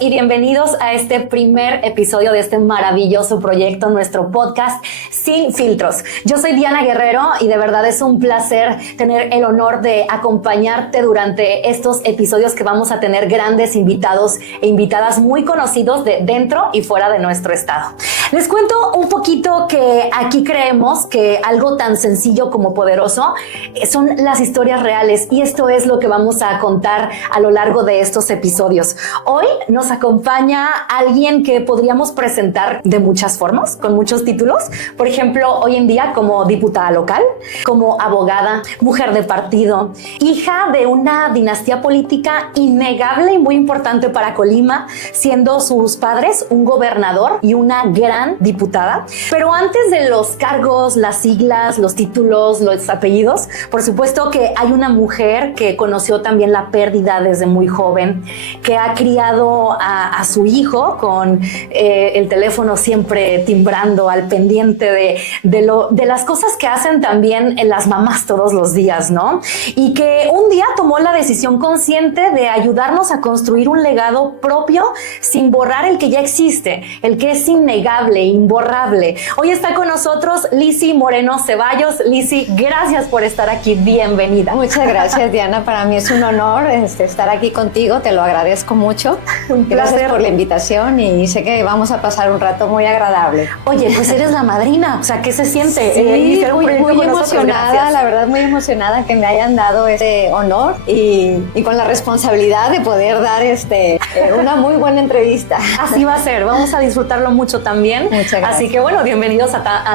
y bienvenidos a este primer episodio de este maravilloso proyecto, nuestro podcast Sin Filtros. Yo soy Diana Guerrero y de verdad es un placer tener el honor de acompañarte durante estos episodios que vamos a tener grandes invitados e invitadas muy conocidos de dentro y fuera de nuestro estado. Les cuento un poquito que aquí creemos que algo tan sencillo como poderoso son las historias reales y esto es lo que vamos a contar a lo largo de estos episodios. Hoy nos acompaña alguien que podríamos presentar de muchas formas, con muchos títulos. Por ejemplo, hoy en día como diputada local, como abogada, mujer de partido, hija de una dinastía política innegable y muy importante para Colima, siendo sus padres un gobernador y una gran diputada. Pero antes de los cargos, las siglas, los títulos, los apellidos, por supuesto que hay una mujer que conoció también la pérdida desde muy joven, que ha criado a su hijo con el teléfono siempre timbrando al pendiente de las cosas que hacen también en las mamás todos los días, ¿no? Y que un día tomó la decisión consciente de ayudarnos a construir un legado propio sin borrar el que ya existe, el que es innegable, imborrable. Hoy está con nosotros Lizzy Moreno Ceballos. Lizzy, gracias por estar aquí, bienvenida. Muchas gracias, Diana, para mí es un honor estar aquí contigo, te lo agradezco mucho. Gracias por la invitación y sé que vamos a pasar un rato muy agradable. Oye, pues eres la madrina, o sea, ¿qué se siente? Sí, muy emocionada, la verdad muy emocionada que me hayan dado este honor y con la responsabilidad de poder dar una muy buena entrevista. Así va a ser, vamos a disfrutarlo mucho también. Muchas gracias. Así que bueno, bienvenidos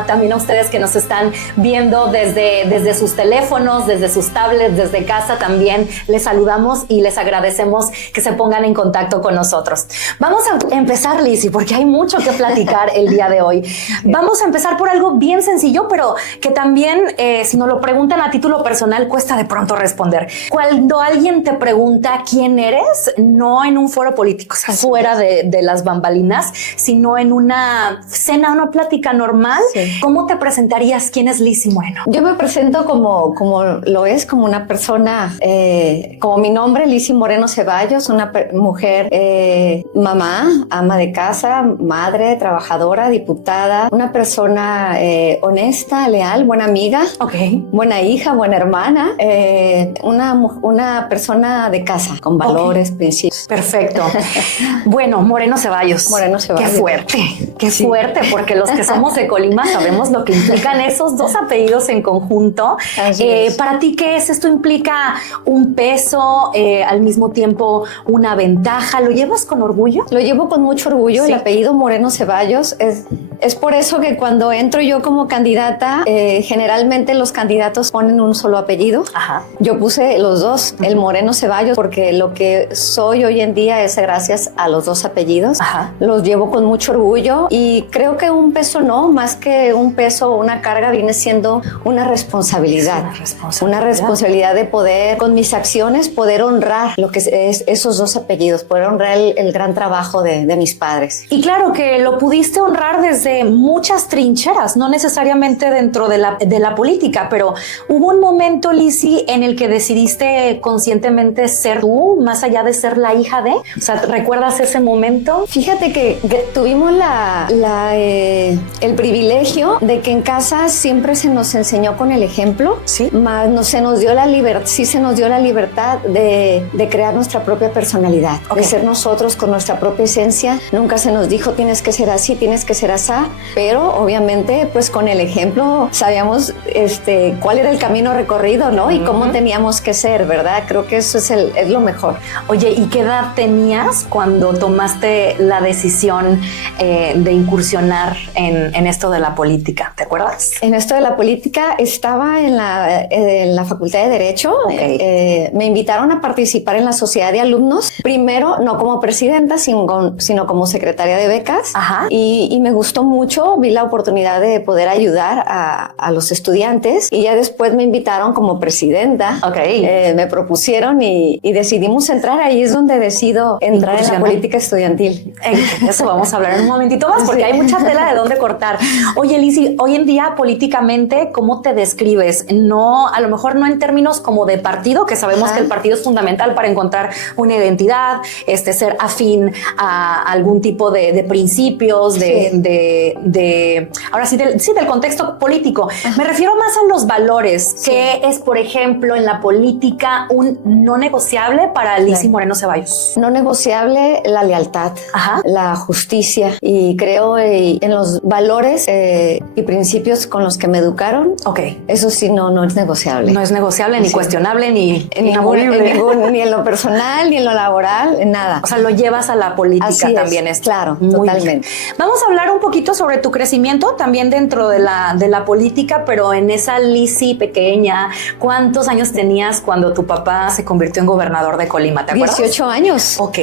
también a ustedes que nos están viendo desde sus teléfonos, desde sus tablets, desde casa también. Les saludamos y les agradecemos que se pongan en contacto con nosotros. Vamos a empezar, Lizzy, porque hay mucho que platicar el día de hoy. Vamos a empezar por algo bien sencillo, pero que también, si nos lo preguntan a título personal, cuesta de pronto responder. Cuando alguien te pregunta quién eres, no en un foro político, o sea, fuera de las bambalinas, sino en una cena, una plática normal, sí. ¿Cómo te presentarías? ¿Quién es Lizzy Moreno? Yo me presento como una persona, como mi nombre, Lizzy Moreno Ceballos, una mujer, mamá, ama de casa, madre, trabajadora, diputada, una persona honesta, leal, buena amiga, buena hija, buena hermana, una persona de casa, con valores, principios. Perfecto. Bueno, Moreno Ceballos. Moreno Ceballos. Qué fuerte, porque los que somos de Colima sabemos lo que implican esos dos apellidos en conjunto. Para ti, ¿qué es? ¿Esto implica un peso, al mismo tiempo una ventaja? ¿Lo llevas con orgullo? Lo llevo con mucho orgullo. Sí. El apellido Moreno Ceballos es por eso que cuando entro yo como candidata, generalmente los candidatos ponen un solo apellido. Ajá. Yo puse los dos, el Moreno Ceballos, porque lo que soy hoy en día es gracias a los dos apellidos. Ajá. Los llevo con mucho orgullo y creo que un peso no, más que un peso o una carga, viene siendo una responsabilidad. Una responsabilidad de poder, con mis acciones, poder honrar lo que es esos dos apellidos, poder honrar el gran trabajo de mis padres. Y claro que lo pudiste honrar desde muchas trincheras, no necesariamente dentro de la política, pero hubo un momento, Lizzy, en el que decidiste conscientemente ser tú, más allá de ser la hija de. O sea, ¿recuerdas ese momento? Fíjate que tuvimos el privilegio de que en casa siempre se nos enseñó con el ejemplo, ¿sí? Más se nos dio la libertad de crear nuestra propia personalidad, de ser nosotros con nuestra propia esencia. Nunca se nos dijo tienes que ser así, tienes que ser así, pero obviamente pues con el ejemplo sabíamos cuál era el camino recorrido, ¿no? Y cómo teníamos que ser, ¿verdad? Creo que eso es lo mejor. Oye, ¿y qué edad tenías cuando tomaste la decisión de incursionar en esto de la política? ¿Te acuerdas? En esto de la política estaba en la Facultad de Derecho. Me invitaron a participar en la sociedad de alumnos. Primero, no como presidenta, sino como secretaria de becas. Ajá. Y me gustó mucho. Vi la oportunidad de poder ayudar a los estudiantes y ya después me invitaron como presidenta. Me propusieron y decidimos entrar. Ahí es donde decido entrar en la política estudiantil. Eso vamos a hablar en un momentito más porque hay mucha tela de dónde cortar. Oye, Lizzy, hoy en día políticamente, ¿cómo te describes? No, a lo mejor no en términos como de partido, que sabemos que el partido es fundamental para encontrar una identidad, ser afín a algún tipo de principios, ahora sí, del contexto político. Me refiero más a los valores, que es, por ejemplo, en la política un no negociable para Lizzy Moreno Ceballos. No negociable, la lealtad, la justicia, y creo en los valores y principios con los que me educaron. Eso sí, no es negociable. No es negociable, ni cuestionable, ni inamovible. Ni en lo personal, ni en lo laboral, en nada. O sea, lo llevas a la política también. Claro, totalmente. Vamos a hablar un poquito sobre tu crecimiento también dentro de la política, pero en esa Lizzy pequeña. ¿Cuántos años tenías cuando tu papá se convirtió en gobernador de Colima? ¿Te acuerdas? 18 años. Ok.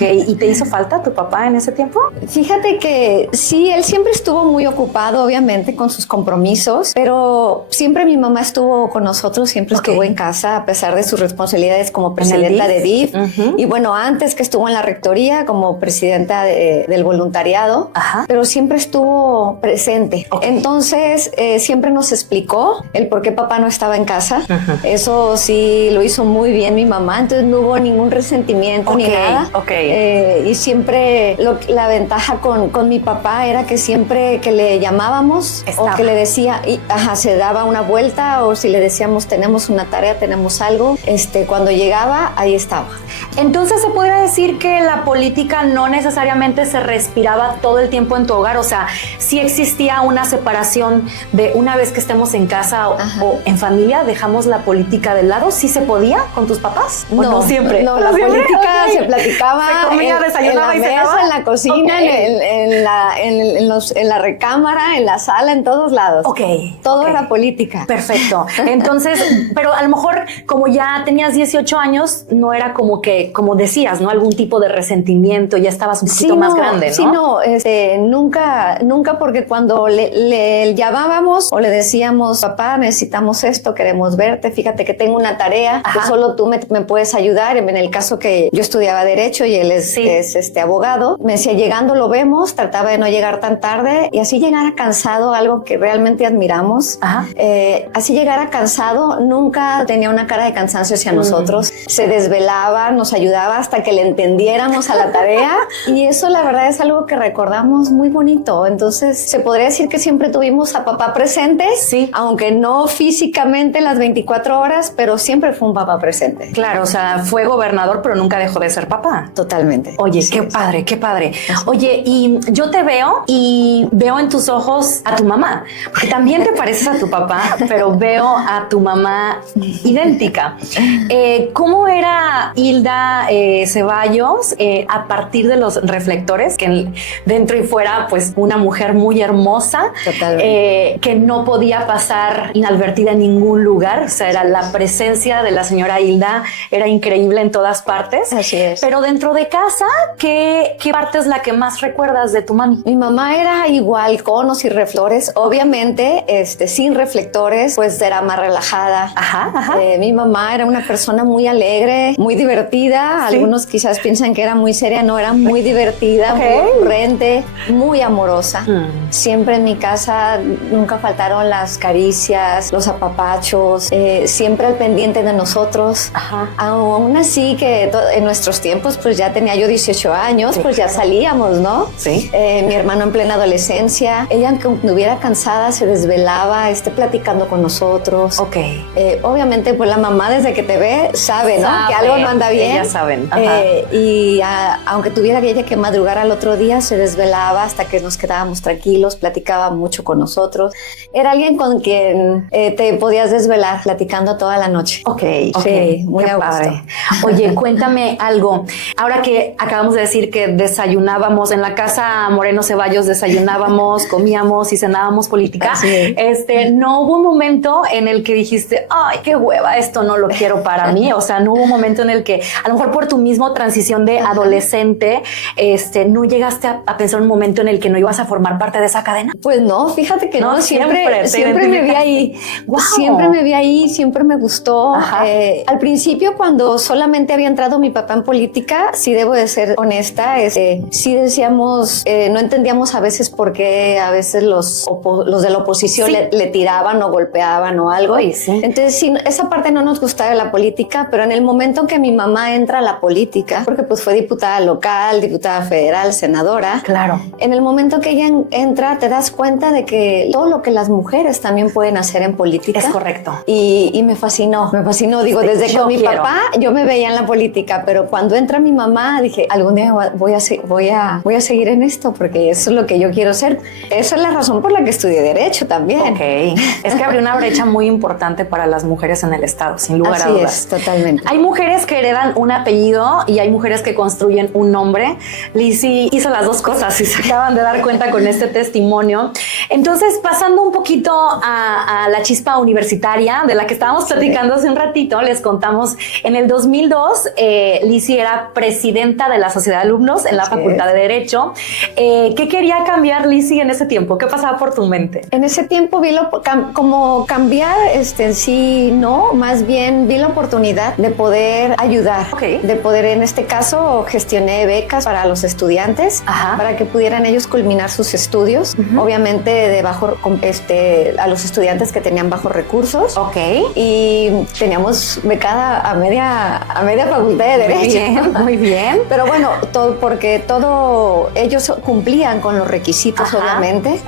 ¿Y te hizo falta tu papá en ese tiempo? Fíjate que sí, él siempre estuvo muy ocupado, obviamente, con sus compromisos, pero siempre mi mamá estuvo con nosotros, siempre estuvo en casa, a pesar de sus responsabilidades como presidenta de DIF. Y bueno, antes que estuvo en la rectoría como presidenta del voluntariado, pero siempre estuvo presente. Entonces, siempre nos explicó el por qué papá no estaba en casa. Eso sí lo hizo muy bien mi mamá, entonces no hubo ningún resentimiento ni nada. Y siempre la ventaja con mi papá era que siempre que le llamábamos o que le decía, se daba una vuelta, o si le decíamos tenemos una tarea, tenemos algo, cuando llegaba, ahí estaba. Entonces se podría decir que la política no necesariamente se respiraba todo el tiempo en tu hogar, o sea, sí existía una separación de una vez que estemos en casa o en familia, dejamos la política de lado. ¿Sí se podía con tus papás? No siempre. No, la política se platicaba, se comía, desayunaba en la mesa, en la cocina, en la recámara, en la sala, en todos lados. Todo era política. Perfecto. Entonces, pero a lo mejor como ya tenías 18 años, no era como que, como decías, ¿no? Algún tipo de resentimiento, ya estabas un poquito más grande, ¿no? Sí, nunca, porque cuando le llamábamos o le decíamos, papá, necesitamos esto, queremos verte, fíjate que tengo una tarea, que solo tú me puedes ayudar. En el caso que yo estudiaba Derecho y él es abogado, me decía, llegando lo vemos, trataba de no llegar tan tarde, y así llegara cansado, algo que realmente admiramos. Así llegara cansado, nunca tenía una cara de cansancio hacia nosotros, se desvelaba, nos ayudaba hasta que le entendiéramos a la tarea, y eso la verdad es algo que recordamos muy bonito. Entonces se podría decir que siempre tuvimos a papá presente, aunque no físicamente las 24 horas, pero siempre fue un papá presente. Claro, o sea, fue gobernador, pero nunca dejó de ser papá. Totalmente. Oye, qué padre, qué padre. Oye, y yo te veo y veo en tus ojos a tu mamá, porque también te pareces a tu papá, pero veo a tu mamá idéntica. ¿Cómo era Hilda Ceballos a partir de los reflectores? Que dentro y fuera, pues, una mujer muy hermosa, que no podía pasar inadvertida en ningún lugar. O sea, era la presencia de la señora Hilda, era increíble en todas partes. Así es. Pero dentro de casa, ¿qué parte es la que más recuerdas de tu mami? Mi mamá era igual, conos y reflectores. Obviamente, sin reflectores, pues era más relajada. Mi mamá era una persona muy alegre, muy divertida. Algunos quizás piensan que era muy seria, no, era muy divertida, muy ocurrente, muy amorosa. Siempre en mi casa nunca faltaron las caricias, los apapachos, siempre al pendiente de nosotros. Aún así que en nuestros tiempos, pues ya tenía yo 18 años, pues ya salíamos, ¿no? Mi hermano en plena adolescencia, ella aunque estuviera cansada se desvelaba, platicando con nosotros. Obviamente, pues la mamá desde que te ve sabe, ¿no? Que algo no anda bien. Ellas saben. Aunque tuviera ella que madrugar al otro día, se desvelaba hasta que nos quedábamos tranquilos, platicaba mucho con nosotros. Era alguien con quien te podías desvelar platicando toda la noche. Sí, muy a gusto. Oye, cuéntame algo. Ahora que acabamos de decir que desayunábamos en la casa Moreno Ceballos, desayunábamos, comíamos y cenábamos política, no hubo un momento en el que dijiste, ay, qué hueva, esto no lo quiero para mí. O sea, no hubo un momento en el que, a lo mejor por tu mismo transición de adolescente, no llegaste a pensar un momento en el que no ibas a formar parte de esa cadena. Pues no, fíjate que no, siempre me vi ahí. Wow. Siempre me vi ahí, siempre me gustó. Al principio, cuando solamente había entrado mi papá en política, sí debo de ser honesta, sí decíamos, no entendíamos a veces por qué a veces los de la oposición le tiraban o golpeaban o algo. Ay, sí. Entonces, sí, esa parte no nos gustaba de la política, pero en el momento que mi mamá entra a la política, porque pues fue diputada local, diputada federal, senadora. Claro. En el momento que ella entra, te das cuenta de que todo lo que las mujeres también pueden hacer en política. Es correcto. Y me fascinó. Digo, desde con mi papá yo me veía en la política, pero cuando entra mi mamá dije, algún día voy a seguir en esto porque eso es lo que yo quiero ser. Esa es la razón por la que estudié Derecho también. Ok. Es que abrió una brecha muy importante para las mujeres en el Estado, sin lugar a dudas. Así es, totalmente. Hay mujeres que heredan un apellido y hay mujeres que construyen un nombre. Lizzy hizo las dos cosas y se acaban de dar cuenta con este testimonio. Entonces, pasando un poquito a la chispa universitaria de la que estábamos platicando hace un ratito, les contamos, en el 2002, Lizzy era presidenta de la Sociedad de Alumnos en la Facultad de Derecho. ¿Qué quería cambiar, Lizzy, en ese tiempo? ¿Qué pasaba por tu mente? En ese tiempo vi como cambiar en sí, no, más bien vi la oportunidad de poder ayudar, de poder, en este caso, gestioné becas para los estudiantes, para que pudieran ellos culminar sus estudios, obviamente de bajo, a los estudiantes que tenían bajos recursos. Y teníamos becada a media facultad de Derecho. Muy bien. Pero bueno, porque ellos cumplían con los requisitos, obviamente.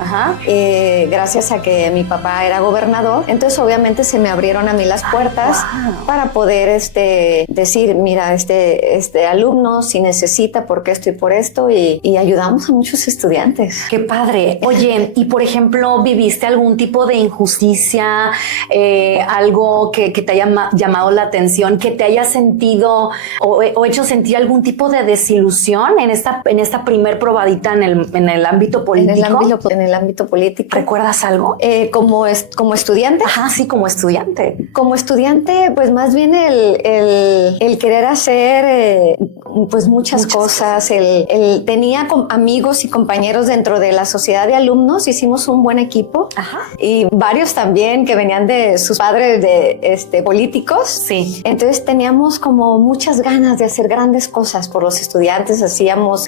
Gracias a que mi papá era gobernador, entonces obviamente se me abrieron a mí las puertas para poder decir, mira, este alumno si necesita por esto y por esto, y ayudamos a muchos estudiantes. Qué padre. Oye, y por ejemplo, ¿viviste algún tipo de injusticia, algo que te haya llamado la atención, que te haya sentido o hecho sentir algún tipo de desilusión en esta primer probadita en el ámbito político? En el ámbito político. ¿Recuerdas algo? Como estudiante. Sí, como estudiante. Como estudiante, pues más bien el querer hacer pues muchas cosas. Tenía amigos y compañeros dentro de la sociedad de alumnos, hicimos un buen equipo. Y varios también que venían de sus padres de políticos. Sí. Entonces teníamos como muchas ganas de hacer grandes cosas por los estudiantes. Hacíamos,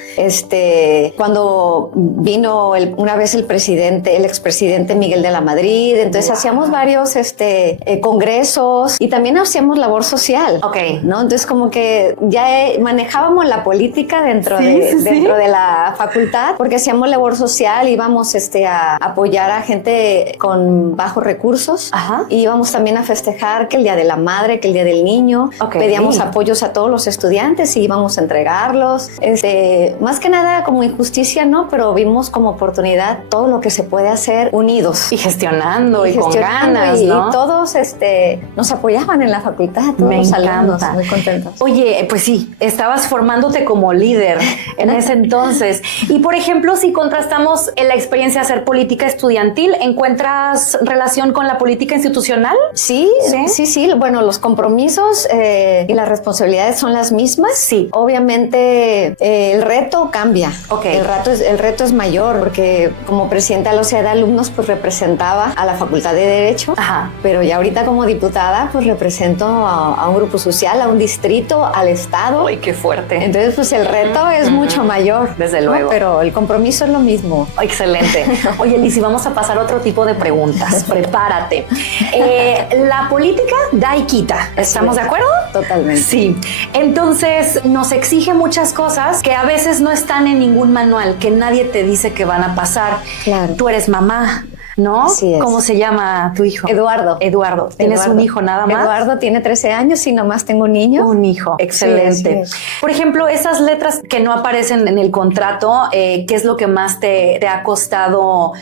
cuando vino una vez el expresidente Miguel de la Madrid, entonces hacíamos varios congresos y también hacíamos labor social. ¿No? Entonces como que ya manejábamos la política dentro de la facultad, porque hacíamos labor social, íbamos a apoyar a gente con bajos recursos. Y íbamos también a festejar que el Día de la Madre, que el Día del Niño. Pedíamos apoyos a todos los estudiantes y íbamos a entregarlos. Más que nada como injusticia, ¿no? Pero vimos como oportunidad todo lo que se puede hacer unidos. Y gestionando y con ganas, ¿no? Y todos nos apoyaban en la facultad, todos los alumnos, muy contentos. Oye, pues sí, estabas formándote como líder en ese entonces. Y por ejemplo, si contrastamos la experiencia de hacer política estudiantil, ¿encuentras relación con la política institucional? Sí. Bueno, los compromisos y las responsabilidades son las mismas. Sí. Obviamente el reto cambia. El reto es mayor porque como presidenta de la sociedad de alumnos pues representaba a la Facultad de Derecho. Pero ya ahorita como diputada pues represento a un grupo social, a un distrito, al estado. ¡Ay, qué fuerte! Entonces pues el reto es mucho mayor. Desde luego. Pero el compromiso es lo mismo. Excelente. Oye, Lizzy, vamos a pasar a otro tipo de preguntas. Prepárate. La política da y quita. ¿Estamos de acuerdo? Totalmente. Sí. Entonces nos exige muchas cosas que a veces no están en ningún manual, que nadie te dice que van a pasar. Claro. Tú eres mamá, ¿no? Así es. ¿Cómo se llama tu hijo? Eduardo. ¿Tienes un hijo nada más? Eduardo tiene 13 años y nomás tengo un niño. Un hijo. Excelente. Sí. Por ejemplo, esas letras que no aparecen en el contrato, ¿qué es lo que más te ha costado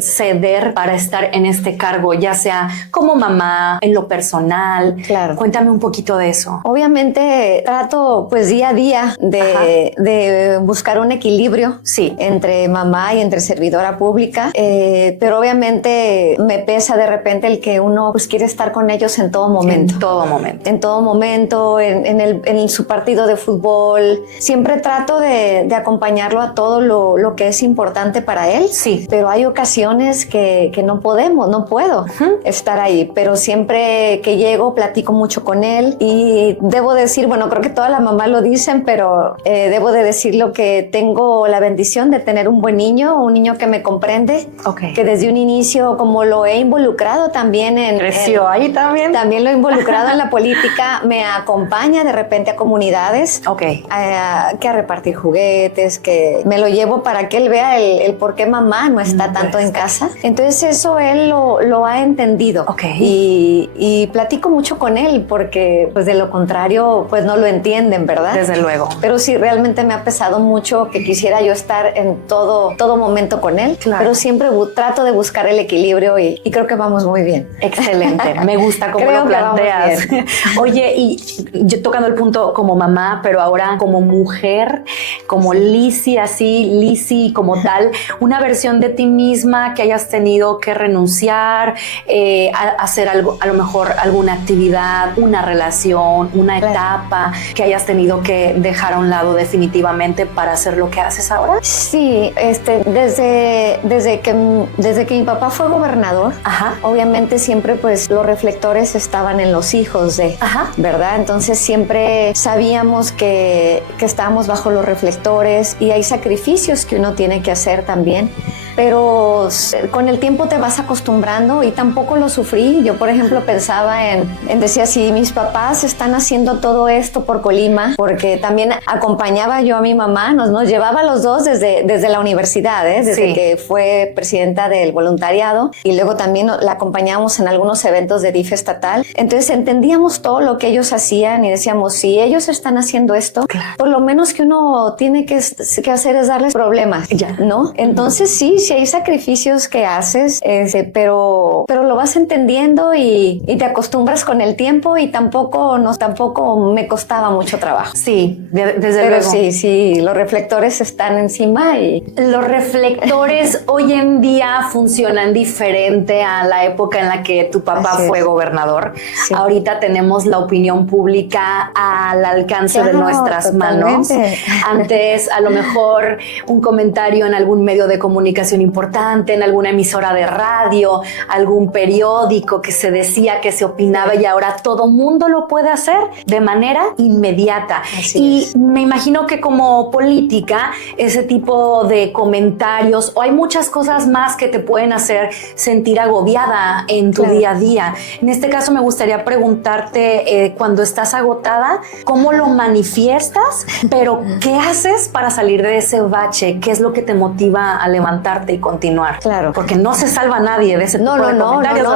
ceder para estar en este cargo, ya sea como mamá, en lo personal? Claro. Cuéntame un poquito de eso. Obviamente trato pues día a día de buscar un equilibrio entre mamá y entre servidora pública, pero pero obviamente me pesa de repente el que uno pues quiere estar con ellos en todo momento. En todo momento. En todo momento, en su partido de fútbol. Siempre trato de acompañarlo a todo lo que es importante para él. Sí. Pero hay ocasiones que no puedo estar ahí. Pero siempre que llego, platico mucho con él y debo decir, bueno, creo que todas las mamás lo dicen, pero debo de decirlo que tengo la bendición de tener un buen niño, un niño que me comprende, que desde un inicio, como lo he involucrado también creció ahí también. También lo he involucrado en la política, me acompaña de repente a comunidades, que a repartir juguetes, que me lo llevo para que él vea el por qué mamá no está tanto en casa. Entonces eso él lo ha entendido. Y platico mucho con él porque pues de lo contrario pues no lo entienden, ¿verdad? Desde luego. Pero sí, realmente me ha pesado mucho que quisiera yo estar en todo momento con él, pero siempre trato de buscar el equilibrio y creo que vamos muy bien. Excelente, me gusta cómo lo planteas. Oye, y yo tocando el punto como mamá, pero ahora como mujer, como Lizzy como tal, una versión de ti misma que hayas tenido que renunciar, a hacer algo, a lo mejor alguna actividad, una relación, una etapa que hayas tenido que dejar a un lado definitivamente para hacer lo que haces ahora. Sí, desde que mi papá fue gobernador, obviamente siempre pues los reflectores estaban en los hijos ¿verdad? Entonces siempre sabíamos que estábamos bajo los reflectores y hay sacrificios que uno tiene que hacer también. Pero con el tiempo te vas acostumbrando y tampoco lo sufrí. Yo, por ejemplo, pensaba decía, si mis papás están haciendo todo esto por Colima, porque también acompañaba yo a mi mamá, nos llevaba los dos desde la universidad, desde que fue presidenta del voluntariado y luego también la acompañamos en algunos eventos de DIF estatal. Entonces entendíamos todo lo que ellos hacían y decíamos, si ellos están haciendo esto, por lo menos que uno tiene que hacer es darles problemas, ¿no? Entonces sí hay sacrificios que haces, pero lo vas entendiendo y te acostumbras con el tiempo y tampoco me costaba mucho trabajo. Sí, desde luego. Sí, los reflectores están encima y... Los reflectores hoy en día funcionan diferente a la época en la que tu papá fue gobernador. Sí. Ahorita tenemos la opinión pública al alcance de nuestras manos. Antes, a lo mejor, un comentario en algún medio de comunicación importante, en alguna emisora de radio, algún periódico que se decía, que se opinaba, y ahora todo mundo lo puede hacer de manera inmediata. Y me imagino que como política, ese tipo de comentarios, o hay muchas cosas más que te pueden hacer sentir agobiada en tu día a día. En este caso me gustaría preguntarte, cuando estás agotada, ¿cómo lo manifiestas? Pero ¿qué haces para salir de ese bache? ¿Qué es lo que te motiva a levantarte y continuar? Claro. Porque no se salva nadie de ese tipo de comentarios.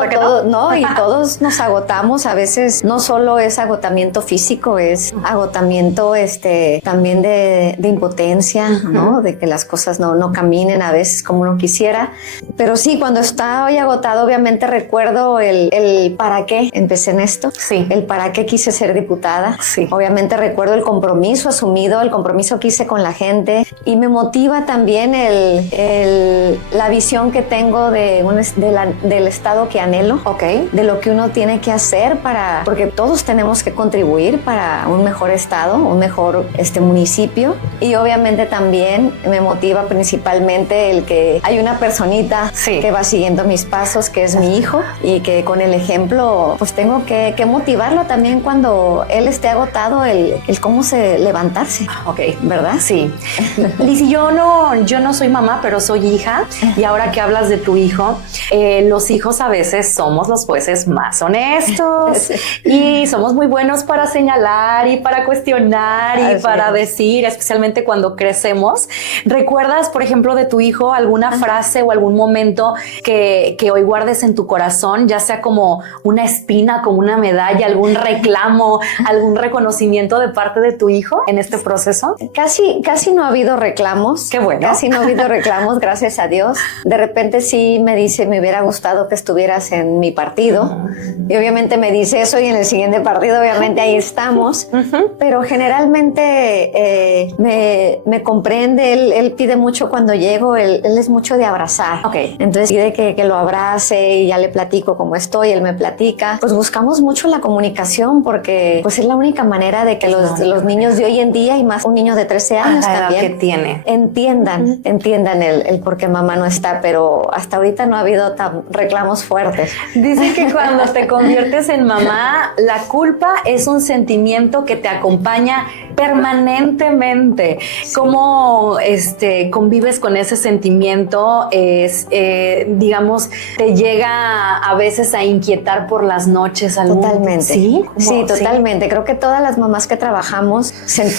Y todos nos agotamos. A veces no solo es agotamiento físico, es agotamiento también de impotencia, ¿no? De que las cosas no caminen a veces como uno quisiera. Pero sí, cuando estoy agotado, obviamente recuerdo el para qué empecé en esto. Sí. El para qué quise ser diputada. Sí. Obviamente recuerdo el compromiso asumido, el compromiso que hice con la gente, y me motiva también la visión que tengo del estado que anhelo, de lo que uno tiene que hacer porque todos tenemos que contribuir para un mejor estado, un mejor municipio. Y obviamente también me motiva principalmente el que hay una personita que va siguiendo mis pasos, que es mi hijo, y que con el ejemplo pues tengo que motivarlo también cuando él esté agotado, el cómo levantarse. ¿Verdad? Sí. Lizzy, yo no soy mamá, pero soy hija, y ahora que hablas de tu hijo, los hijos a veces somos los jueces más honestos y somos muy buenos para señalar y para cuestionar y para decir, especialmente cuando crecemos. ¿Recuerdas, por ejemplo, de tu hijo alguna frase o algún momento que hoy guardes en tu corazón, ya sea como una espina, como una medalla, algún reclamo, algún reconocimiento de parte de tu hijo en este proceso? Casi no ha habido reclamos. Qué bueno. Casi no ha habido reclamos, gracias gracias a Dios. De repente sí me dice, me hubiera gustado que estuvieras en mi partido. Y obviamente me dice eso y en el siguiente partido obviamente ahí estamos. Pero generalmente me comprende, él pide mucho cuando llego, él es mucho de abrazar. Entonces pide que lo abrace y ya le platico cómo estoy, él me platica. Pues buscamos mucho la comunicación porque pues es la única manera de que los niños de hoy en día y más un niño de 13 años también que tiene. entiendan el por qué mamá no está, pero hasta ahorita no ha habido reclamos fuertes. Dicen que cuando te conviertes en mamá, la culpa es un sentimiento que te acompaña permanentemente. ¿Cómo convives con ese sentimiento? Digamos, te llega a veces a inquietar por las noches. Totalmente. ¿Sí? Sí, totalmente. Creo que todas las mamás que trabajamos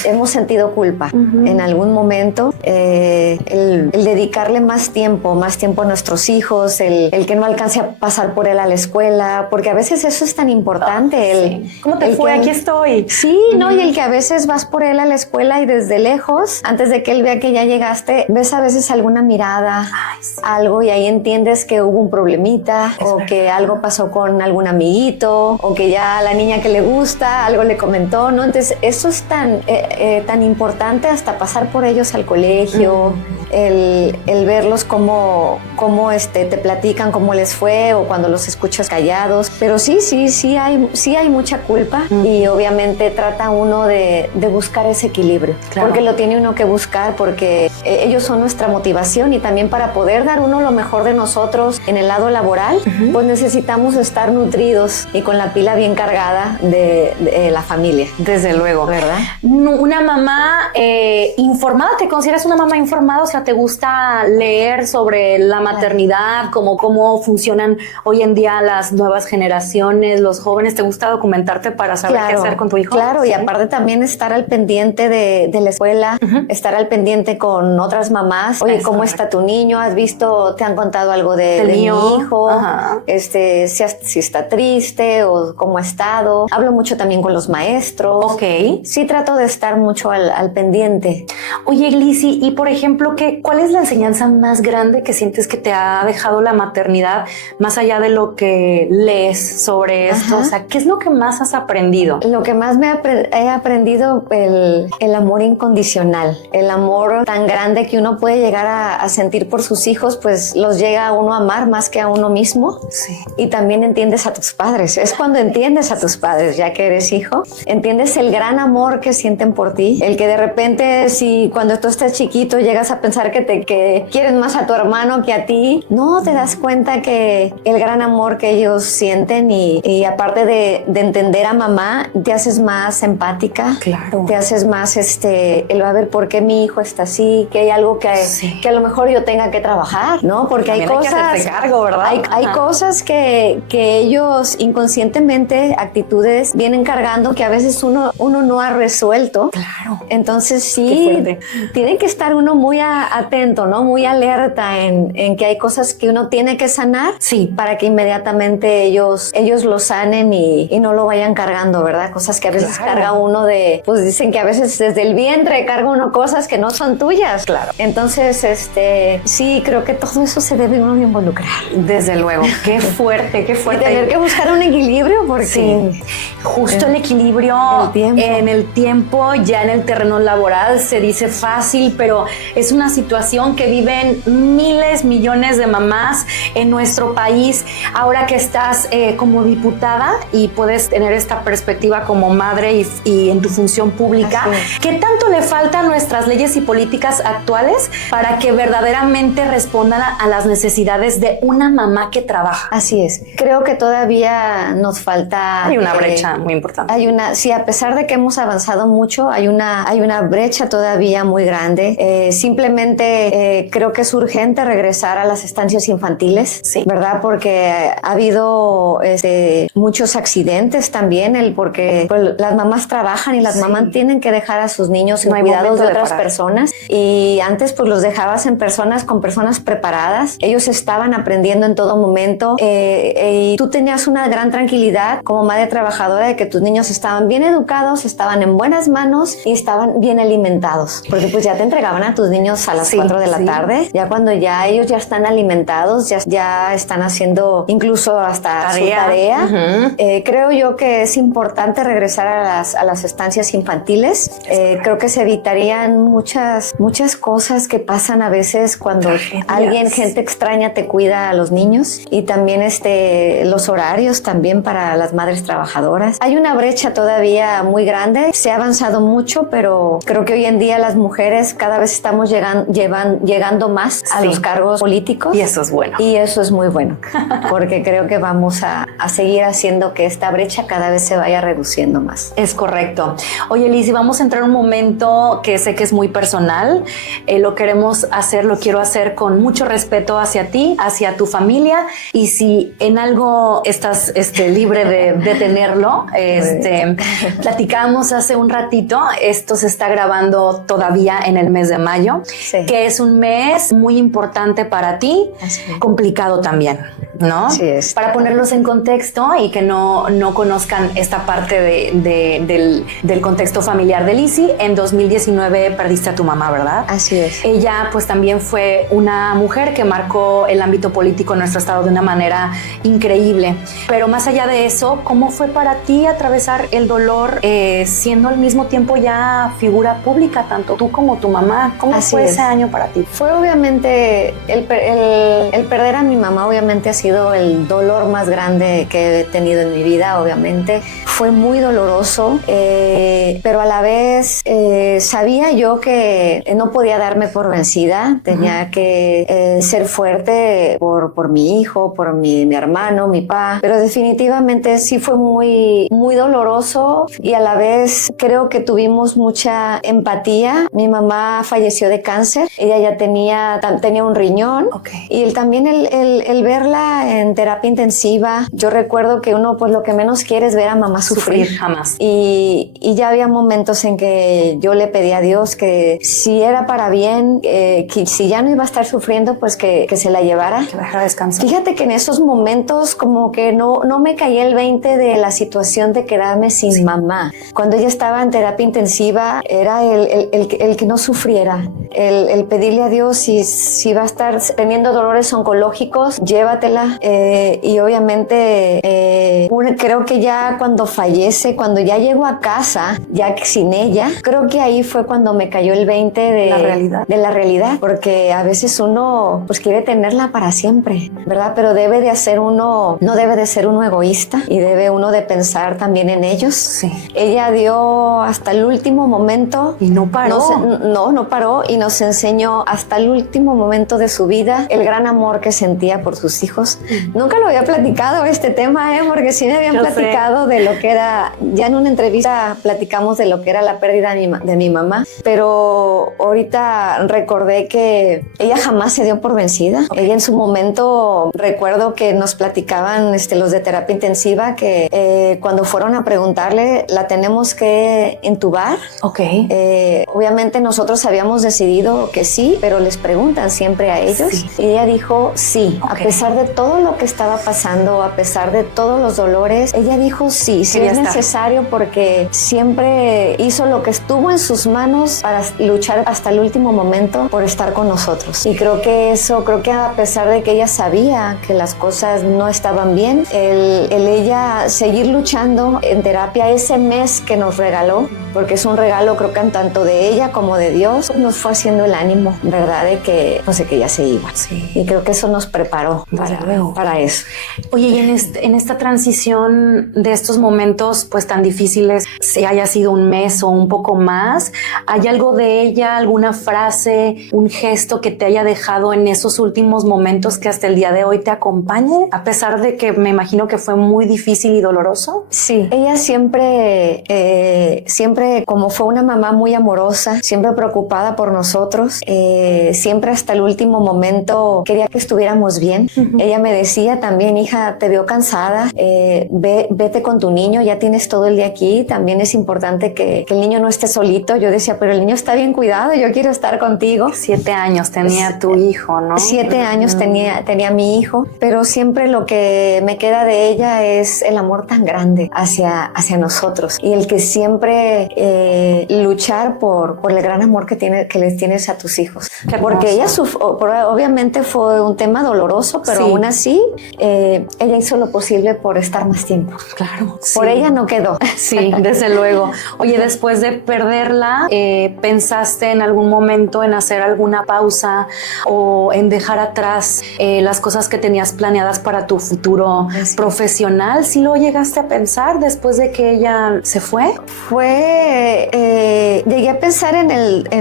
hemos sentido culpa en algún momento. El dedicarle más tiempo a nuestros hijos, el que no alcance a pasar por él a la escuela, porque a veces eso es tan importante. ¿Cómo te fue? Aquí estoy. Sí, ¿no? Y el que a veces vas por él a la escuela y desde lejos, antes de que él vea que ya llegaste, ves a veces alguna mirada, algo, y ahí entiendes que hubo un problemita, o que algo pasó con algún amiguito, o que ya a la niña que le gusta algo le comentó, ¿no? Entonces eso es tan importante, hasta pasar por ellos al colegio, el verlos cómo te platican cómo les fue, o cuando los escuchas callados. Pero sí hay mucha culpa, y obviamente trata uno de buscar ese equilibrio, porque lo tiene uno que buscar, porque ellos son nuestra motivación, y también para poder dar uno lo mejor de nosotros en el lado laboral, pues necesitamos estar nutridos y con la pila bien cargada de la familia. Desde luego, ¿verdad? Una mamá informada. ¿Te consideras una mamá informada? O sea, ¿te gusta leer sobre la maternidad, cómo funcionan hoy en día las nuevas generaciones, los jóvenes? ¿Te gusta documentarte para saber qué hacer con tu hijo? Claro, y aparte también estar al pendiente de la escuela, estar al pendiente con otras mamás. Oye, ¿cómo está tu niño? ¿Has visto, te han contado algo de mi hijo? Si está triste o cómo ha estado. Hablo mucho también con los maestros. Sí, trato de estar mucho al pendiente. Oye, Glizy, y por ejemplo, ¿cuál es la enseñanza más grande que sientes que te ha dejado la maternidad, más allá de lo que lees sobre esto? O sea, ¿qué es lo que más has aprendido? Lo que más he aprendido, el amor incondicional, el amor tan grande que uno puede llegar a sentir por sus hijos, pues los llega a uno a amar más que a uno mismo. Sí. Y también entiendes a tus padres. Es cuando entiendes a tus padres, ya que eres hijo, entiendes el gran amor que sienten por ti, el que de repente, si cuando tú estás chiquito llegas a pensar que quieren más a tu hermano que a ti, no te das cuenta que el gran amor que ellos sienten, y aparte de entender a mamá, te haces más empática. Claro. Te haces más el a ver por qué mi hijo está así, que hay algo que a lo mejor yo tenga que trabajar, ¿no? Porque también hay cosas, hay que hacerte cargo, ¿verdad? Hay cosas que ellos inconscientemente, actitudes vienen cargando que a veces uno no ha resuelto. Claro. Entonces sí, tiene que estar uno muy atento, ¿no? Muy alerta en que hay cosas que uno tiene que sanar, para que inmediatamente ellos lo sanen y no lo vayan cargando, ¿verdad? Cosas que a veces carga uno pues dicen que a veces desde el vientre carga uno cosas que no son tuyas. Claro. Entonces, sí, creo que todo eso se debe uno involucrar. Desde luego. Qué fuerte, qué fuerte. Y tener que buscar un equilibrio, porque justo el equilibrio en el tiempo, ya en el terreno laboral se dice fácil, pero es una situación que viven miles, millones de mamás en nuestro país. Ahora que estás como diputada y puedes tener esta perspectiva como madre y en tu función pública, ¿qué tanto le falta a nuestras leyes y políticas actuales para que verdaderamente respondan a las necesidades de una mamá que trabaja? Así es. Creo que todavía nos falta... Hay una brecha muy importante. Sí, a pesar de que hemos avanzado mucho, hay una brecha todavía muy grande. Simplemente creo que es urgente regresar a las estancias infantiles, ¿verdad? Porque ha habido muchos accidentes también, porque pues, las mamás trabajan y las mamás tienen que dejar a sus niños en cuidados de otras personas, y antes pues los dejabas con personas preparadas. Ellos estaban aprendiendo en todo momento, y tú tenías una gran tranquilidad como madre trabajadora de que tus niños estaban bien educados, estaban en buenas manos y estaban bien alimentados, porque pues ya te entregaban a tus niños a las 4 de la tarde, ya cuando ya ellos ya están alimentados, ya están haciendo incluso hasta su tarea. Creo yo que es importante regresar a las estancias infantiles. Creo que se evitarían muchas cosas que pasan a veces cuando gente extraña te cuida a los niños, y también los horarios también para las madres trabajadoras. Hay una brecha todavía muy grande, se ha avanzado mucho, pero creo que hoy en día las mujeres cada vez estamos llegando más a los cargos políticos. Y eso es bueno. Y eso es muy bueno, porque creo que vamos a seguir haciendo que esta brecha cada vez se vaya reduciendo más. Es correcto. Oye, Lizy, vamos a entrar en un momento que sé que es muy personal. Lo quiero hacer con mucho respeto hacia ti, hacia tu familia, y si en algo estás libre de tenerlo, platicamos hace un ratito, esto se está grabando todavía en el mes de mayo, que es un mes muy importante para ti, complicado también, ¿no? Sí, para ponerlos en contexto y que no conozcan esta parte del contexto familiar de Lizy, en 2019 perdiste a tu mamá, ¿verdad? Así es. Ella pues también fue una mujer que marcó el ámbito político en nuestro estado de una manera increíble, pero más allá de eso, ¿cómo fue para ti atravesar el dolor siendo al mismo tiempo ya figura pública, tanto tú como tu mamá? ¿Cómo fue ese año para ti? Fue obviamente el perder a mi mamá, obviamente ha sido el dolor más grande que he tenido en mi vida, obviamente. Fue muy doloroso, pero a la vez sabía yo que no podía darme por vencida, tenía que ser fuerte por mi hijo, por mi hermano, mi papá, pero definitivamente sí fue muy, muy doloroso, y a la vez creo que tuvimos mucha empatía. Mi mamá falleció de cáncer, ella ya tenía un riñón, y también el verla en terapia intensiva, yo recuerdo que uno pues lo que menos quiere es ver a mamá sufrir jamás, y ya había momentos en que yo le pedí a Dios que si era para bien, que si ya no iba a estar sufriendo, pues que se la llevara, que la dejara descansar. Fíjate que en esos momentos como que no me caía el 20 de la situación de quedarme sin mamá. Cuando ella estaba en terapia intensiva, era el que no sufriera, el pedirle a Dios si va a estar teniendo dolores oncológicos, llévatela, y obviamente creo que ya cuando fallece, cuando ya llego a casa, ya sin ella, creo que ahí fue cuando me cayó el 20 de la realidad, porque a veces uno pues quiere tenerla para siempre, ¿verdad? Pero no debe de ser uno egoísta, y debe uno de pensar también en ellos. Sí. Ella dio hasta el último momento. Y no paró. No paró, y nos enseñó hasta el último momento de su vida el gran amor que sentía por sus hijos. Nunca lo había platicado este tema, porque sí me habían platicado de lo que era, ya en una entrevista platicamos de lo que era la pérdida de mi mamá, pero ahorita recordé que ella jamás se dio por vencida. Ella en su momento, recuerdo que nos platicaban los de terapia intensiva que cuando fueron a preguntarle, la tenemos que entubar. Obviamente nosotros habíamos decidido que sí, pero les preguntan siempre a ellos. Sí. Y ella dijo sí. A pesar de todo lo que estaba pasando, a pesar de todos los dolores, ella dijo sí es necesario, porque siempre hizo lo que estuvo en sus manos para luchar hasta el último momento por estar con nosotros. Y creo que a pesar de que ella sabía que las cosas no estaban bien, el ella seguir luchando en terapia ese mes que nos regaló, porque es un regalo creo que tanto de ella como de Dios, nos fue haciendo el ánimo, ¿verdad? De que ella se iba. Sí. Y creo que eso nos preparó para eso. Oye, y en esta transición de estos momentos pues tan difíciles, si haya sido un mes o un poco más, ¿hay algo de ella, alguna frase, un gesto que te haya dejado en esos últimos momentos que hasta el día de hoy te acompañe, a pesar de que me imagino que fue muy difícil y doloroso? Sí, ella siempre, como fue una mamá muy amorosa, siempre preocupada por nosotros, siempre hasta el último momento quería que estuviéramos bien. Ella me decía también, hija, te veo cansada, vete con tu niño, ya tienes todo el día aquí, también es importante que el niño no esté solito. Yo decía, pero el niño está bien cuidado, yo quiero estar contigo. 7 años tenía tu hijo, ¿no? 7 años tenía mi hijo, pero siempre lo que me queda de ella es el amor tan grande hacia nosotros y el que siempre luchar por el gran amor que les tienes a tus hijos. Porque ella obviamente fue un tema doloroso, pero sí, aún así ella hizo lo posible por estar más tiempo. Claro. Por ella no quedó. Sí, desde luego. Oye, después de perderla, ¿pensaste en algún momento en hacer alguna pausa o en dejar atrás las cosas que tenías planeadas para tu futuro profesional? ¿Sí lo llegaste a pensar después de que ella se fue? Llegué a pensar en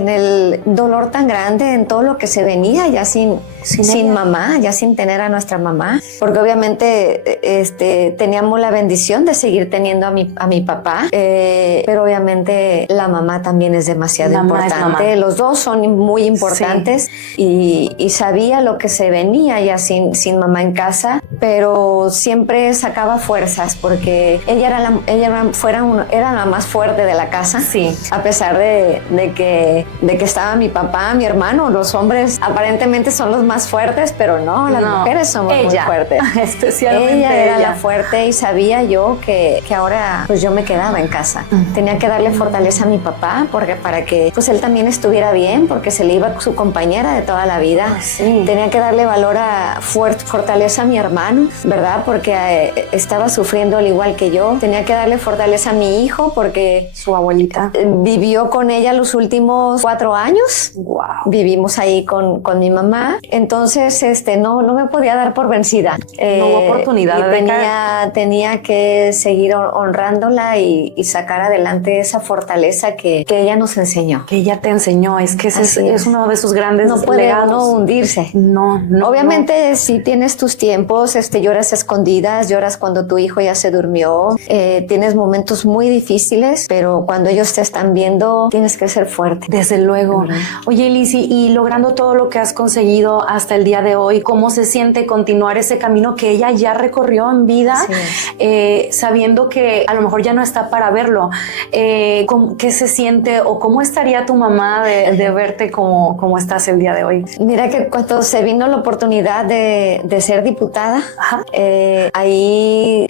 el dolor tan grande, en todo lo que se venía ya sin mamá, ya sin tener a nuestra mamá, porque obviamente teníamos la bendición de seguir teniendo a mi papá, pero obviamente la mamá también es demasiado importante. Los dos son muy importantes, sí. y sabía lo que se venía ya sin mamá en casa, pero siempre sacaba fuerzas porque ella era la más fuerte de la casa, sí. A pesar de que estaba mi papá, mi hermano. Los hombres aparentemente son los más fuertes, pero no, las mujeres somos muy fuertes. Especialmente ella era la fuerte y sabía yo que ahora pues yo me quedaba en casa. Tenía que darle fortaleza a mi papá para que pues él también estuviera bien, porque se le iba su compañera de toda la vida. Sí. Tenía que darle fortaleza a mi hermano, ¿verdad? Porque estaba sufriendo al igual que yo. Tenía que darle fortaleza a mi hijo porque su abuelita vivió con ella los últimos 4 años. Wow. Vivimos ahí con mi mamá. Entonces, no me podía dar por vencida. No hubo oportunidad. Y tenía que seguir honrándola y sacar adelante esa fortaleza que ella nos enseñó. Que ella te enseñó. Es que es uno de sus grandes legados. No puede uno hundirse. No. Obviamente, si tienes tus tiempos, lloras a escondidas, lloras cuando tu hijo ya se durmió, tienes momentos muy difíciles, pero cuando ellos te están viendo, tienes que ser fuerte. Desde luego. Oye, Lizzy, y logrando todo lo que has conseguido hasta el día de hoy, ¿cómo se siente continuar ese camino que ella ya recorrió en vida, sabiendo que a lo mejor ya no está para verlo? ¿Qué se siente o cómo estaría tu mamá de verte como estás el día de hoy? Mira que cuando se vino la oportunidad de ser diputada, ahí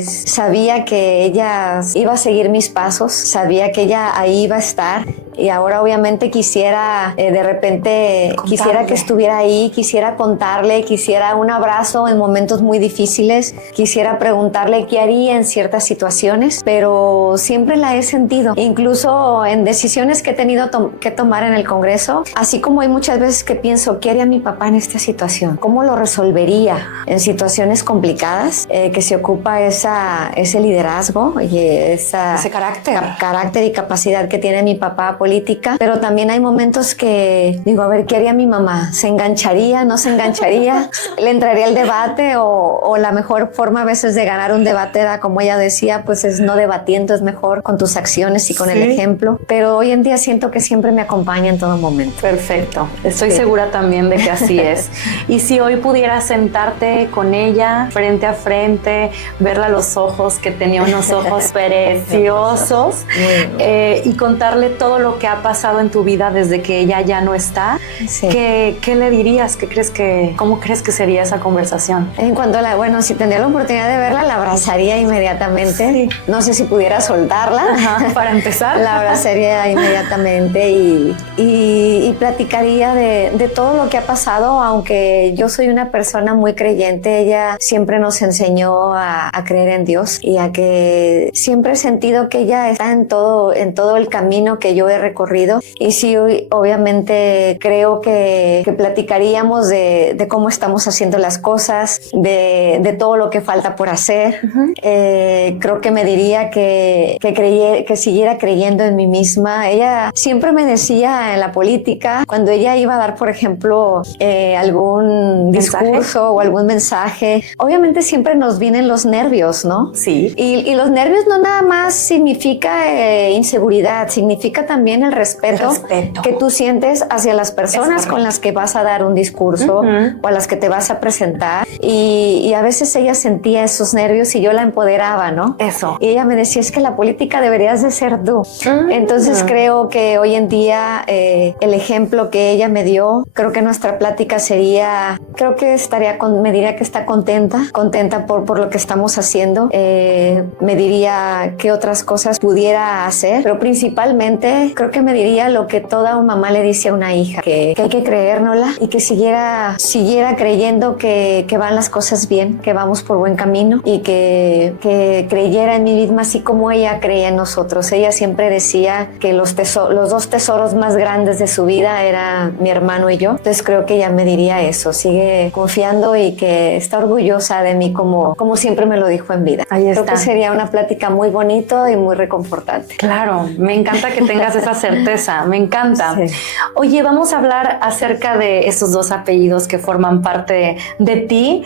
sabía que ella iba a seguir mis pasos, sabía que ella ahí iba a estar. Y ahora obviamente quisiera que estuviera ahí, quisiera contarle, quisiera un abrazo en momentos muy difíciles, quisiera preguntarle qué haría en ciertas situaciones, pero siempre la he sentido. Incluso en decisiones que he tenido que tomar en el Congreso, así como hay muchas veces que pienso, ¿qué haría mi papá en esta situación? ¿Cómo lo resolvería en situaciones complicadas? Que se ocupa ese liderazgo y ese carácter y capacidad que tiene mi papá política, pero también hay momentos que digo, a ver, ¿qué haría mi mamá? ¿Se engancharía? ¿No se engancharía? ¿Le entraría el debate? O la mejor forma a veces de ganar un debate era, como ella decía, pues es no debatiendo, es mejor con tus acciones y con el ejemplo, pero hoy en día siento que siempre me acompaña en todo momento. Perfecto, estoy segura también de que así es. Y si hoy pudieras sentarte con ella frente a frente, verla a los ojos, que tenía unos ojos preciosos, y contarle todo lo que ha pasado en tu vida desde que ella ya no está, ¿qué le dirías? ¿Cómo crees que sería esa conversación? En cuanto si tendría la oportunidad de verla, la abrazaría inmediatamente. Sí. No sé si pudiera soltarla. Para empezar. La abrazaría inmediatamente y platicaría de todo lo que ha pasado, aunque yo soy una persona muy creyente. Ella siempre nos enseñó a creer en Dios y a que siempre he sentido que ella está en todo el camino que yo he recorrido. Y sí, obviamente creo que platicaríamos de cómo estamos haciendo las cosas, de todo lo que falta por hacer. Creo que me diría que siguiera creyendo en mí misma. Ella siempre me decía en la política, cuando ella iba a dar, por ejemplo, algún discurso o algún mensaje, obviamente siempre nos vienen los nervios, ¿no? Sí. Y los nervios no nada más significa inseguridad, significa también el respeto que tú sientes hacia las personas personas con las que vas a dar un discurso o a las que te vas a presentar, y a veces ella sentía esos nervios y yo la empoderaba, ¿no? Eso. Y ella me decía, es que la política deberías de ser tú. Entonces creo que hoy en día el ejemplo que ella me dio, creo que nuestra plática sería, me diría que está contenta por lo que estamos haciendo. Me diría qué otras cosas pudiera hacer, pero principalmente creo que me diría lo que toda mamá le dice a una hija, que hay que creérnosla y que siguiera creyendo que van las cosas bien, que vamos por buen camino, y que creyera en mí misma así como ella creía en nosotros. Ella siempre decía que los dos tesoros más grandes de su vida era mi hermano y yo. Entonces creo que ella me diría eso, sigue confiando y que está orgullosa de mí como siempre me lo dijo en vida. Ahí está. Creo que sería una plática muy bonito y muy reconfortante. Claro, me encanta que tengas esa certeza, me encanta. Sí. Oye, vamos a hablar acerca de esos dos apellidos que forman parte de ti,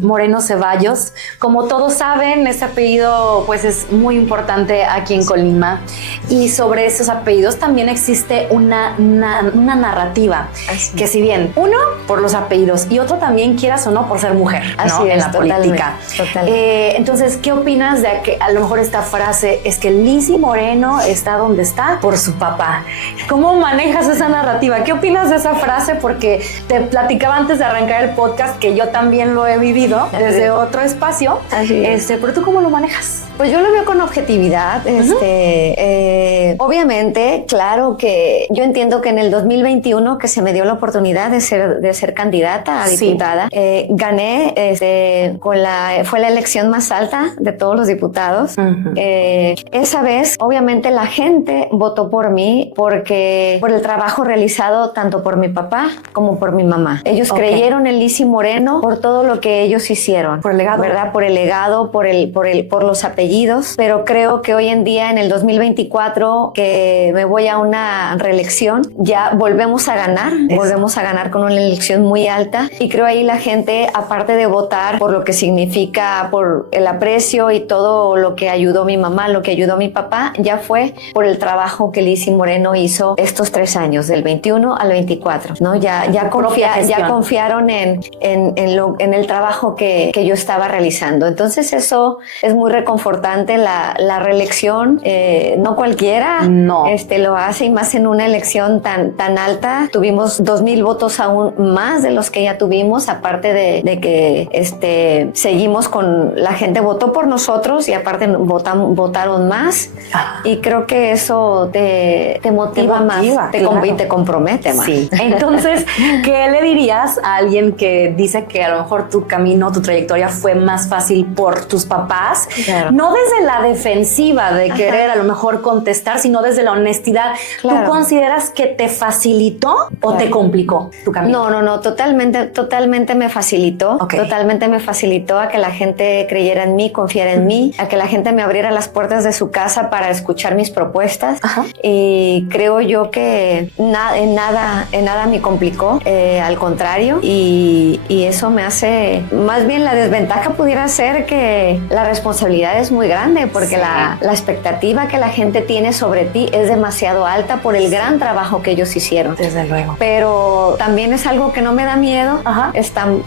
Moreno Ceballos. Como todos saben, ese apellido pues es muy importante aquí en Colima, y sobre esos apellidos también existe una narrativa. Así. Que si bien uno por los apellidos y otro también, quieras o no, por ser mujer, ¿no? En la política. Totalmente. Entonces, ¿qué opinas de que a lo mejor esta frase es que Lizzy Moreno está donde está por su papá? ¿Cómo manejas esa narrativa? ¿Qué opinas de esa frase? Porque te platicaba antes de arrancar el podcast que yo también lo he vivido desde otro espacio. Pero ¿tú cómo lo manejas? Pues yo lo veo con objetividad. Obviamente, claro que yo entiendo que en el 2021 que se me dio la oportunidad de ser candidata a diputada, gané fue la elección más alta de todos los diputados. Esa vez, obviamente, la gente votó por mí por el trabajo realizado tanto por mi papá como por mi mamá. Ellos creyeron en Lizzy Moreno por todo lo que ellos hicieron. Por el legado, ¿verdad? Por el legado, por los apellidos. Pero creo que hoy en día, en el 2024, que me voy a una reelección, ya volvemos a ganar con una elección muy alta, y creo ahí la gente, aparte de votar por lo que significa, por el aprecio y todo lo que ayudó mi mamá, lo que ayudó mi papá, ya fue por el trabajo que Lizzy Moreno hizo estos 3 años, del 21 al 24, ¿no? Ya confiaron en el trabajo que yo estaba realizando. Entonces eso es muy reconfortante. La reelección, no cualquiera lo hace, y más en una elección tan alta. Tuvimos 2,000 votos aún más de los que ya tuvimos, aparte de que seguimos con la gente votó por nosotros, y aparte votaron más. Y creo que eso te motiva más, y te compromete más. Sí. Entonces, ¿qué le dirías a alguien que dice que a lo mejor tu camino, tu trayectoria fue más fácil por tus papás? Claro. No desde la defensiva de querer a lo mejor contestar, sino desde la honestidad. Claro. ¿Tú consideras que te facilitó o te complicó tu camino? No, totalmente me facilitó. Totalmente me facilitó a que la gente creyera en mí, confiara en mí, a que la gente me abriera las puertas de su casa para escuchar mis propuestas. Y creo yo que en nada me complicó, al contrario, y eso me hace, más bien la desventaja pudiera ser que la responsabilidad es muy grande, porque la expectativa que la gente tiene sobre ti es demasiado alta por el gran trabajo que ellos hicieron. Desde luego. Pero también es algo que no me da miedo.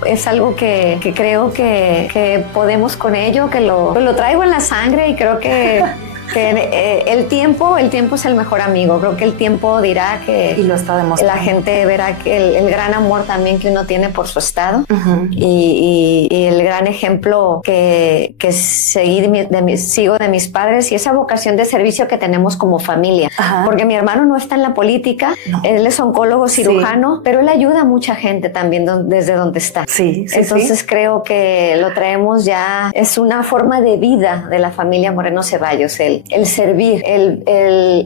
Es algo que creo que podemos con ello, que lo traigo en la sangre, y creo que el tiempo es el mejor amigo. Creo que el tiempo dirá y lo está demostrando. La gente verá que el gran amor también que uno tiene por su estado, y el gran ejemplo que sigo de mis padres, y esa vocación de servicio que tenemos como familia. Porque mi hermano no está en la política, él es oncólogo cirujano, pero él ayuda a mucha gente también desde donde está. Entonces creo que lo traemos ya, es una forma de vida de la familia Moreno Ceballos, el servir,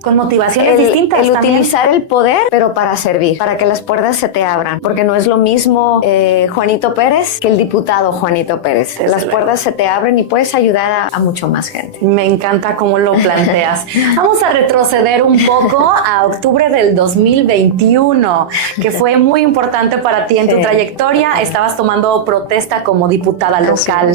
con motivaciones distintas, el utilizar el poder, pero para servir, para que las puertas se te abran, porque no es lo mismo Juanito Pérez que el diputado Juanito Pérez. Las puertas se te abren y puedes ayudar a mucho más gente. Me encanta cómo lo planteas. Vamos a retroceder un poco a octubre del 2021, que fue muy importante para ti en tu trayectoria. Estabas tomando protesta como diputada local.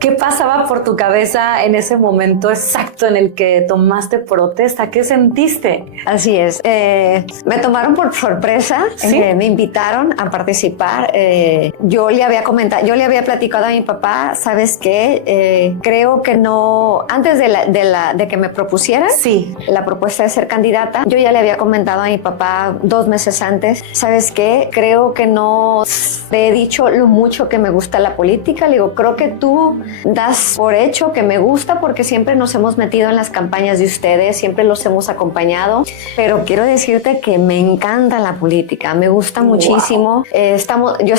¿Qué pasaba por tu cabeza en ese momento exacto en el que tomaste protesta. ¿Qué sentiste? Así es. Me tomaron por sorpresa. ¿Sí? Me invitaron a participar. Yo le había platicado a mi papá, ¿sabes qué? Creo que no, antes de que me propusieran la propuesta de ser candidata, yo ya le había comentado a mi papá 2 meses antes, ¿sabes qué? Creo que no te he dicho lo mucho que me gusta la política. Le digo, creo que tú das por hecho que me gusta porque siempre nos hemos metido en las campañas de ustedes, siempre los hemos acompañado, pero quiero decirte que me encanta la política, me gusta muchísimo. Yo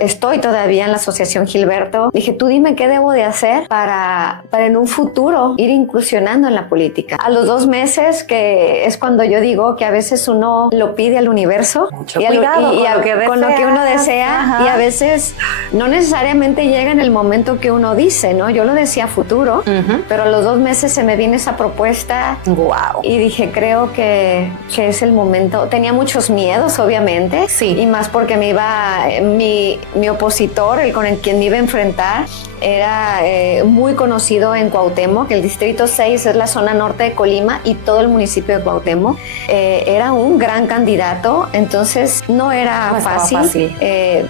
estoy todavía en la Asociación Gilberto. Dije, tú dime qué debo de hacer para en un futuro ir incursionando en la política. A los 2 meses, que es cuando yo digo que a veces uno lo pide al universo con lo que uno desea. Ajá. Y a veces no necesariamente llega en el momento que uno dice, ¿no? Yo lo decía futuro, pero a los 2 meses se me viene esa propuesta. Wow. Y dije, creo que es el momento. Tenía muchos miedos, obviamente. Sí. Y más porque mi opositor, el con el quien me iba a enfrentar, era muy conocido en Cuauhtémoc. El Distrito 6 es la zona norte de Colima y todo el municipio de Cuauhtémoc. Era un gran candidato, entonces no era fácil.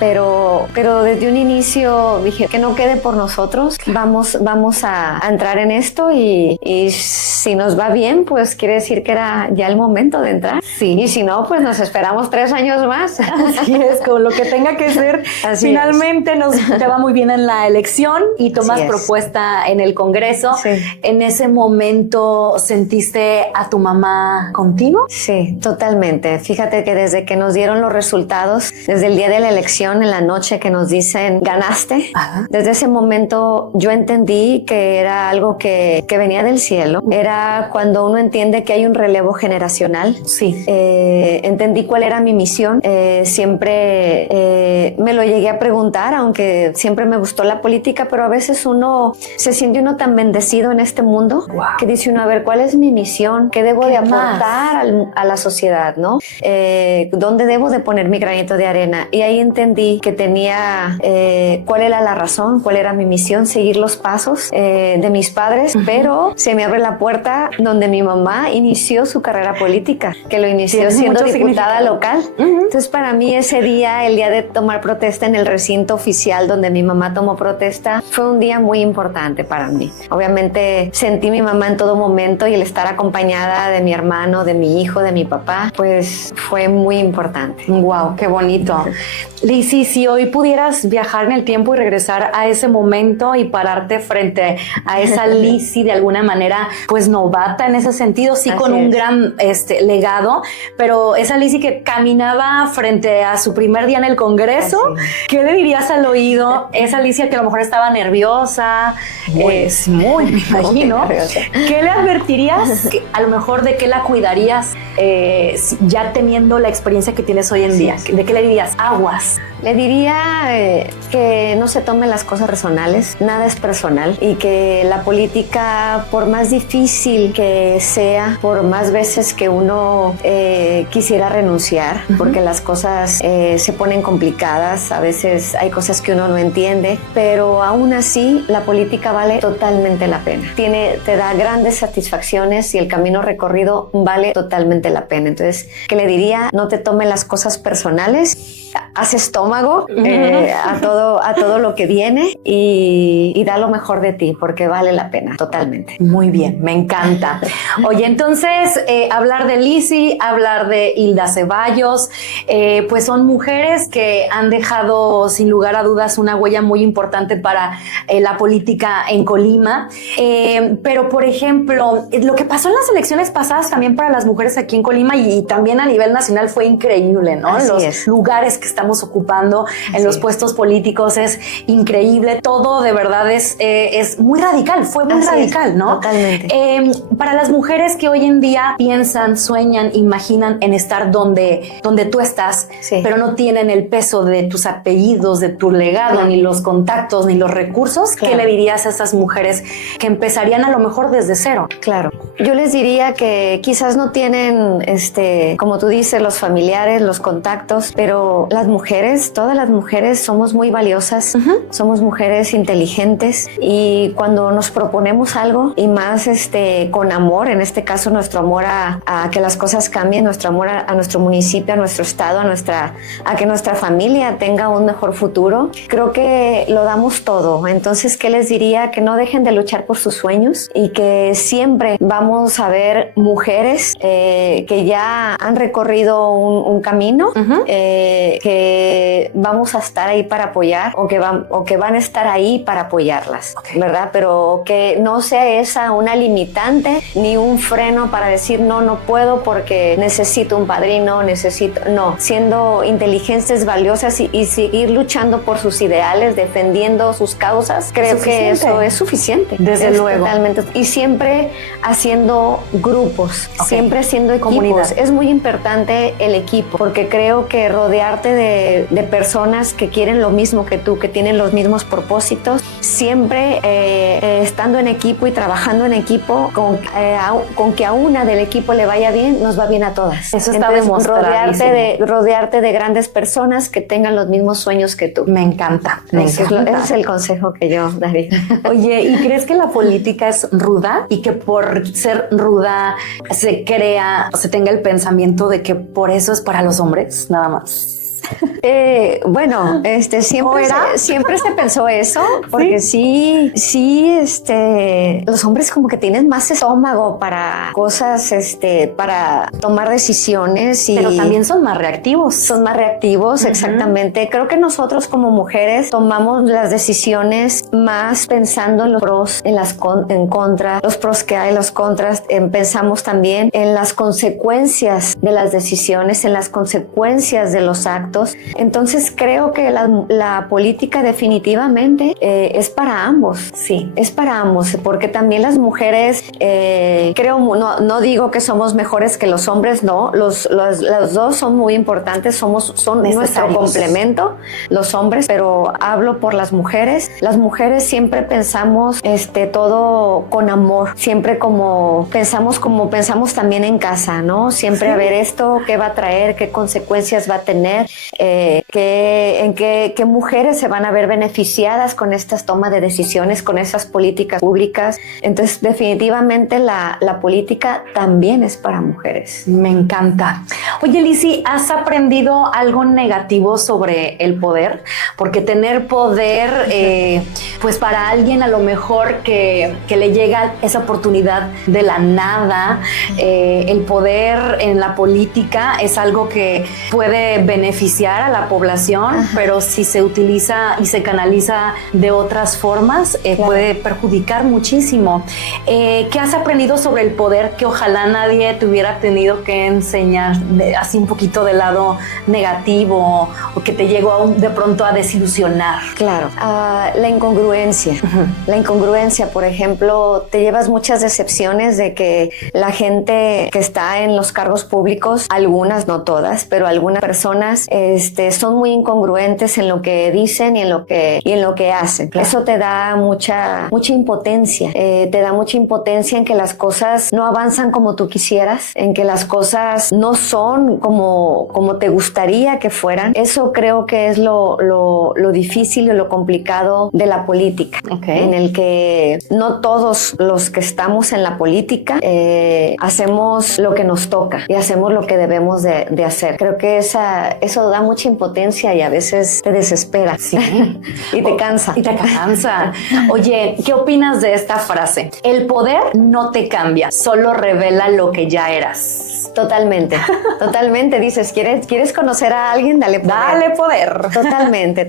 Pero desde un inicio dije que no quede por nosotros. Vamos a entrar en esto y si nos va bien, pues quiere decir que era ya el momento de entrar. Sí. Y si no, pues nos esperamos 3 años más. Así es, con lo que tenga que ser. Así finalmente te va muy bien en la elección y tomas propuesta en el Congreso. Sí. ¿En ese momento sentiste a tu mamá contigo? Sí, totalmente. Fíjate que desde que nos dieron los resultados, desde el día de la elección, en la noche que nos dicen ganaste, desde ese momento yo entendí que era algo que venía del cielo. Era cuando uno entiende que hay un relevo generacional. Sí. Entendí cuál era mi misión. Siempre me lo llegué a preguntar, aunque siempre me gustó la política, pero a veces uno se siente tan bendecido en este mundo que dice uno, a ver, ¿cuál es mi misión? ¿Qué debo de aportar a la sociedad? ¿No? ¿Dónde debo de poner mi granito de arena? Y ahí entendí que tenía cuál era la razón, cuál era mi misión, seguir los pasos de mis padres, pero se me abre la puerta donde mi mamá inició su carrera política, que lo inició siendo diputada local. Entonces para mí ese día, el día de tomar protesta en el recinto oficial donde mi mamá tomó protesta, fue un día muy importante para mí. Obviamente sentí mi mamá en todo momento y el estar acompañada de mi hermano, de mi hijo, de mi papá, pues fue muy importante. Wow, qué bonito. Lizzy, si hoy pudieras viajar en el tiempo y regresar a ese momento y pararte frente a esa Lizzy de alguna manera, pues novata en ese sentido, sí, con un gran legado, pero esa Lizzy que caminaba frente a su primer día en el Congreso, ¿qué le dirías al oído? Esa Lizzy que a lo mejor estaba nerviosa, me imagino. ¿Qué le advertirías? A lo mejor de qué la cuidarías ya teniendo la experiencia que tienes hoy en día. ¿De qué le dirías? Aguas. Le diría que no se tomen las cosas personales, nada es personal, y que la política, por más difícil que sea, por más veces que uno quisiera renunciar, porque las cosas se ponen complicadas, a veces hay cosas que uno no entiende, pero aún así la política vale totalmente la pena. Te da grandes satisfacciones y el camino recorrido vale totalmente la pena. Entonces, ¿qué le diría? No te tomen las cosas personales, haz estómago a todo lo que viene y da lo mejor de ti porque vale la pena totalmente. Muy bien, me encanta. Oye, entonces hablar de Lizzy, hablar de Hilda Ceballos, pues son mujeres que han dejado sin lugar a dudas una huella muy importante para la política en Colima, pero por ejemplo lo que pasó en las elecciones pasadas también para las mujeres aquí en Colima y también a nivel nacional fue increíble, ¿no? Los lugares que estamos ocupando en los puestos políticos es increíble, todo de verdad es muy radical, fue muy radical, ¿no? Totalmente. Para las mujeres que hoy en día piensan, sueñan, imaginan en estar donde tú estás, pero no tienen el peso de tus apellidos, de tu legado, ni los contactos, ni los recursos, ¿qué le dirías a esas mujeres que empezarían a lo mejor desde cero? Claro. Yo les diría que quizás no tienen, como tú dices, los familiares, los contactos, pero las mujeres, todas las mujeres somos muy valiosas, somos mujeres inteligentes, y cuando nos proponemos algo, y más con amor, en este caso nuestro amor a que las cosas cambien, nuestro amor a nuestro municipio, a nuestro estado, a que nuestra familia tenga un mejor futuro, creo que lo damos todo. Entonces, ¿qué les diría? Que no dejen de luchar por sus sueños, y que siempre vamos a ver mujeres que ya han recorrido un camino, que vamos a estar ahí para apoyar, o que van a estar ahí para apoyarlas, ¿verdad? Pero que no sea esa una limitante ni un freno para decir no puedo porque necesito un padrino, no, siendo inteligentes, valiosas y seguir luchando por sus ideales, defendiendo sus causas, creo que eso es suficiente. Desde luego. Totalmente. Y siempre haciendo grupos, siempre haciendo equipos. Comunidad. Es muy importante el equipo, porque creo que rodearte de personas que quieren lo mismo que tú, que tienen los mismos propósitos, siempre estando en equipo y trabajando en equipo, con que a una del equipo le vaya bien, nos va bien a todas. Eso está demostradísimo. Rodearte de grandes personas que tengan los mismos sueños que tú. Me encanta. Ese es el consejo que yo daría. Oye, ¿y crees que la política es ruda y que por ser ruda se tenga el pensamiento de que por eso es para los hombres, nada más? Bueno, siempre se pensó eso, porque sí, los hombres como que tienen más estómago para cosas, para tomar decisiones, pero también son más reactivos. Son más reactivos, exactamente. Creo que nosotros como mujeres tomamos las decisiones más pensando en los pros, en contra, los pros que hay, los contras. Pensamos también en las consecuencias de las decisiones, en las consecuencias de los actos. Entonces creo que la política definitivamente es para ambos. Sí, es para ambos, porque también las mujeres, no digo que somos mejores que los hombres, no, los dos son muy importantes, son nuestro complemento, los hombres, pero hablo por las mujeres. Las mujeres siempre pensamos todo con amor, siempre como pensamos también en casa, ¿no? Siempre a ver esto, qué va a traer, qué consecuencias va a tener, qué mujeres se van a ver beneficiadas con estas tomas de decisiones, con esas políticas públicas. Entonces, definitivamente la política también es para mujeres. Me encanta. Oye, Lizzy, ¿has aprendido algo negativo sobre el poder? Porque tener poder, pues para alguien a lo mejor que le llega esa oportunidad de la nada, el poder en la política es algo que puede beneficiar a la población, pero si se utiliza y se canaliza de otras formas, puede perjudicar muchísimo. ¿Qué has aprendido sobre el poder que ojalá nadie te hubiera tenido que enseñar, así un poquito del lado negativo, o que te llegó de pronto a desilusionar? Claro, la incongruencia. La incongruencia, por ejemplo, te llevas muchas decepciones de que la gente que está en los cargos públicos, algunas, no todas, pero algunas personas son muy incongruentes en lo que dicen y en lo que hacen. Claro. Eso te da mucha impotencia. Te da mucha impotencia en que las cosas no avanzan como tú quisieras, en que las cosas no son como te gustaría que fueran. Eso creo que es lo difícil y lo complicado de la política, en el que no todos los que estamos en la política hacemos lo que nos toca y hacemos lo que debemos de hacer. Creo que eso da mucha impotencia y a veces te desespera. Sí. Y te cansa. Oye, ¿qué opinas de esta frase? El poder no te cambia, solo revela lo que ya eras. Totalmente. Dices, ¿quieres conocer a alguien? Dale poder. Dale poder. Totalmente.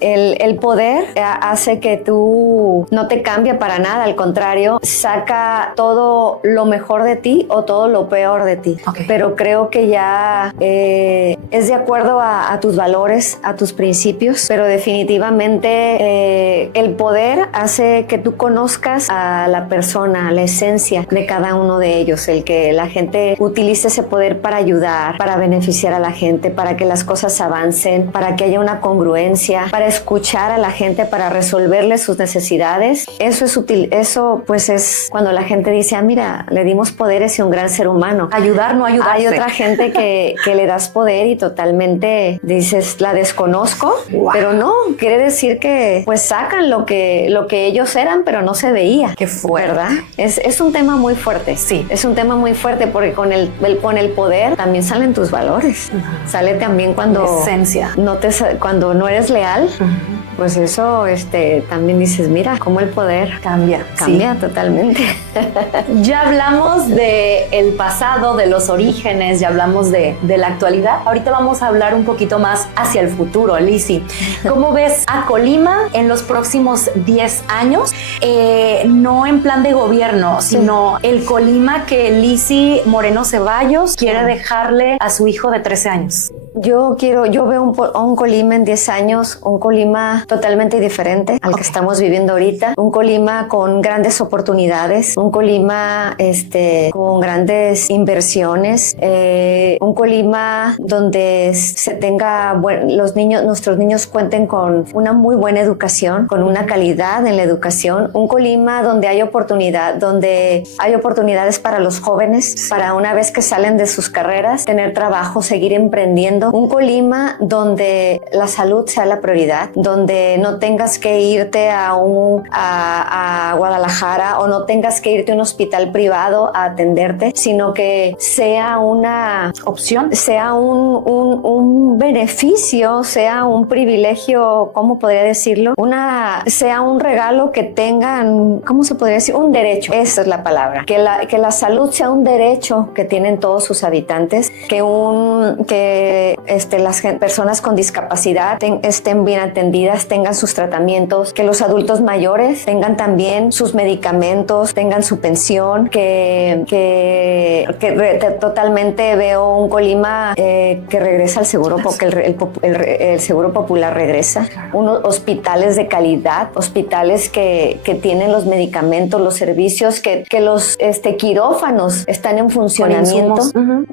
El poder hace que tú no te cambie para nada, al contrario, saca todo lo mejor de ti o todo lo peor de ti. Pero creo que ya es de acuerdo a tus valores, a tus principios, pero definitivamente el poder hace que tú conozcas a la persona, la esencia de cada uno de ellos, el que la gente utilice ese poder para ayudar, para beneficiar a la gente, para que las cosas avancen, para que haya una congruencia, para escuchar a la gente para resolverle sus necesidades. Eso es útil, eso pues es cuando la gente dice, mira, le dimos poderes y un gran ser humano. Ayudar, no ayudarse. Hay otra gente que le das poder y totalmente dices, la desconozco, pero no, quiere decir que pues sacan lo que ellos eran, pero no se veía. Qué fuerte. ¿Verdad? Es un tema muy fuerte. Sí. Es un tema muy fuerte porque con el poder también salen tus valores. Sale también cuando... Esencia. Cuando no eres leal, pues eso también dices, mira, cómo el poder cambia totalmente. Ya hablamos del pasado, de los orígenes, ya hablamos de la actualidad. Ahorita vamos a hablar un poquito más hacia el futuro, Lizzy. ¿Cómo ves a Colima en los próximos 10 años? No en plan de gobierno, sino el Colima que Lizzy Moreno Ceballos quiere dejarle a su hijo de 13 años. Yo veo un Colima en 10 años, un Colima totalmente diferente al que estamos viviendo ahorita, un Colima con grandes oportunidades, un Colima con grandes inversiones, un Colima donde se tenga nuestros niños cuenten con una muy buena educación, con una calidad en la educación, un Colima donde hay oportunidades para los jóvenes, para una vez que salen de sus carreras, tener trabajo, seguir emprendiendo. Un Colima donde la salud sea la prioridad, donde no tengas que irte a Guadalajara o no tengas que irte a un hospital privado a atenderte, sino que sea una opción, sea un beneficio, sea un privilegio, ¿cómo podría decirlo? Sea un regalo que tengan, ¿cómo se podría decir? Un derecho, esa es la palabra. Que la salud sea un derecho que tienen todos sus habitantes, que las personas con discapacidad estén bien atendidas, tengan sus tratamientos, que los adultos mayores tengan también sus medicamentos, tengan su pensión, que totalmente veo un Colima que regresa al seguro, porque el seguro popular regresa, unos hospitales de calidad, hospitales que tienen los medicamentos, los servicios, que los quirófanos están en funcionamiento.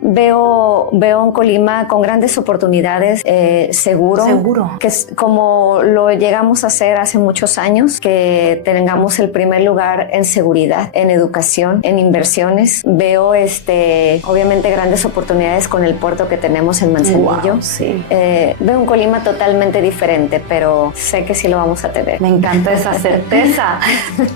Veo un Colima con grandes oportunidades, seguro, que es como lo llegamos a hacer hace muchos años, que tengamos el primer lugar en seguridad, en educación, en inversiones. Veo obviamente grandes oportunidades con el puerto que tenemos en Manzanillo. Wow, sí. Veo un Colima totalmente diferente, pero sé que sí lo vamos a tener. Me encanta esa certeza.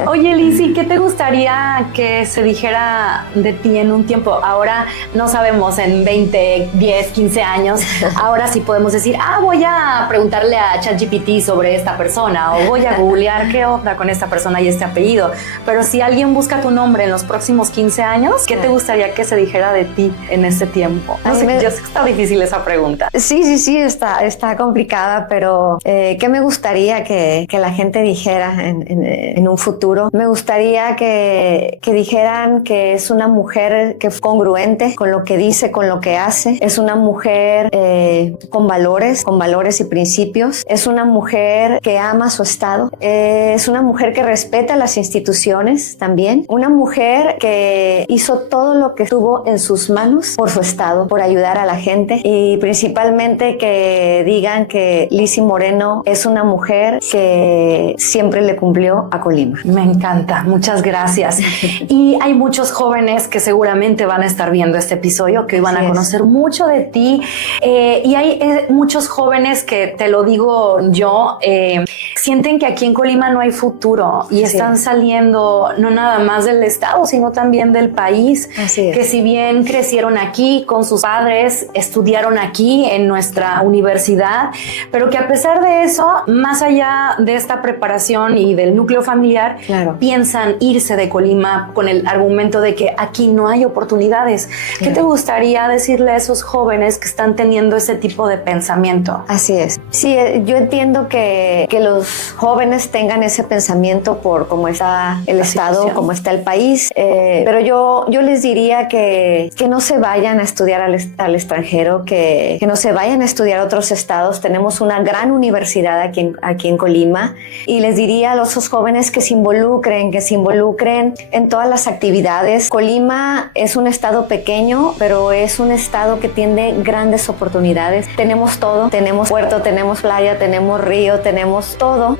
Oye, Lizzy, ¿qué te gustaría que se dijera de ti en un tiempo? Ahora no sabemos, en 20, 10, 15 años, ahora sí podemos decir, voy a preguntarle a ChatGPT sobre esta persona o voy a googlear qué onda con esta persona y este apellido. Pero si alguien busca tu nombre en los próximos 15 años, ¿qué te gustaría que se dijera de ti en ese tiempo? Yo sé que está difícil esa pregunta. Sí, está complicada, pero ¿qué me gustaría que la gente dijera en un futuro? Me gustaría que dijeran que es una mujer que es congruente con lo que dice, con lo que hace. Es una mujer con valores y principios. Es una mujer que ama su estado. Es una mujer que respeta las instituciones también. Una mujer que hizo todo lo que estuvo en sus manos por su estado, por ayudar a la gente, y principalmente que digan que Lizzy Moreno es una mujer que siempre le cumplió a Colima. Me encanta, muchas gracias. Y hay muchos jóvenes que seguramente van a estar viendo este episodio, que hoy van a conocer mucho de ti, y hay muchos jóvenes que, te lo digo yo, sienten que aquí en Colima no hay futuro y están saliendo no nada más del estado, sino también del país. Que si bien crecieron aquí con sus padres, estudiaron aquí en nuestra universidad, pero que a pesar de eso, más allá de esta preparación y del núcleo familiar, piensan irse de Colima con el argumento de que aquí no hay oportunidades. ¿Qué te gustaría decirle a esos jóvenes que están teniendo ese tipo de pensamiento? Así es. Sí, yo entiendo que los jóvenes tengan ese pensamiento por, cómo está el estado, cómo está el país. Pero yo les diría que no se vayan a estudiar al extranjero, que no se vayan a estudiar a otros estados. Tenemos una gran universidad aquí en Colima, y les diría a los jóvenes que se involucren en todas las actividades. Colima es un estado pequeño, pero es un estado que tiene grandes oportunidades. Tenemos todo, tenemos puerto, tenemos playa, tenemos río, tenemos todo.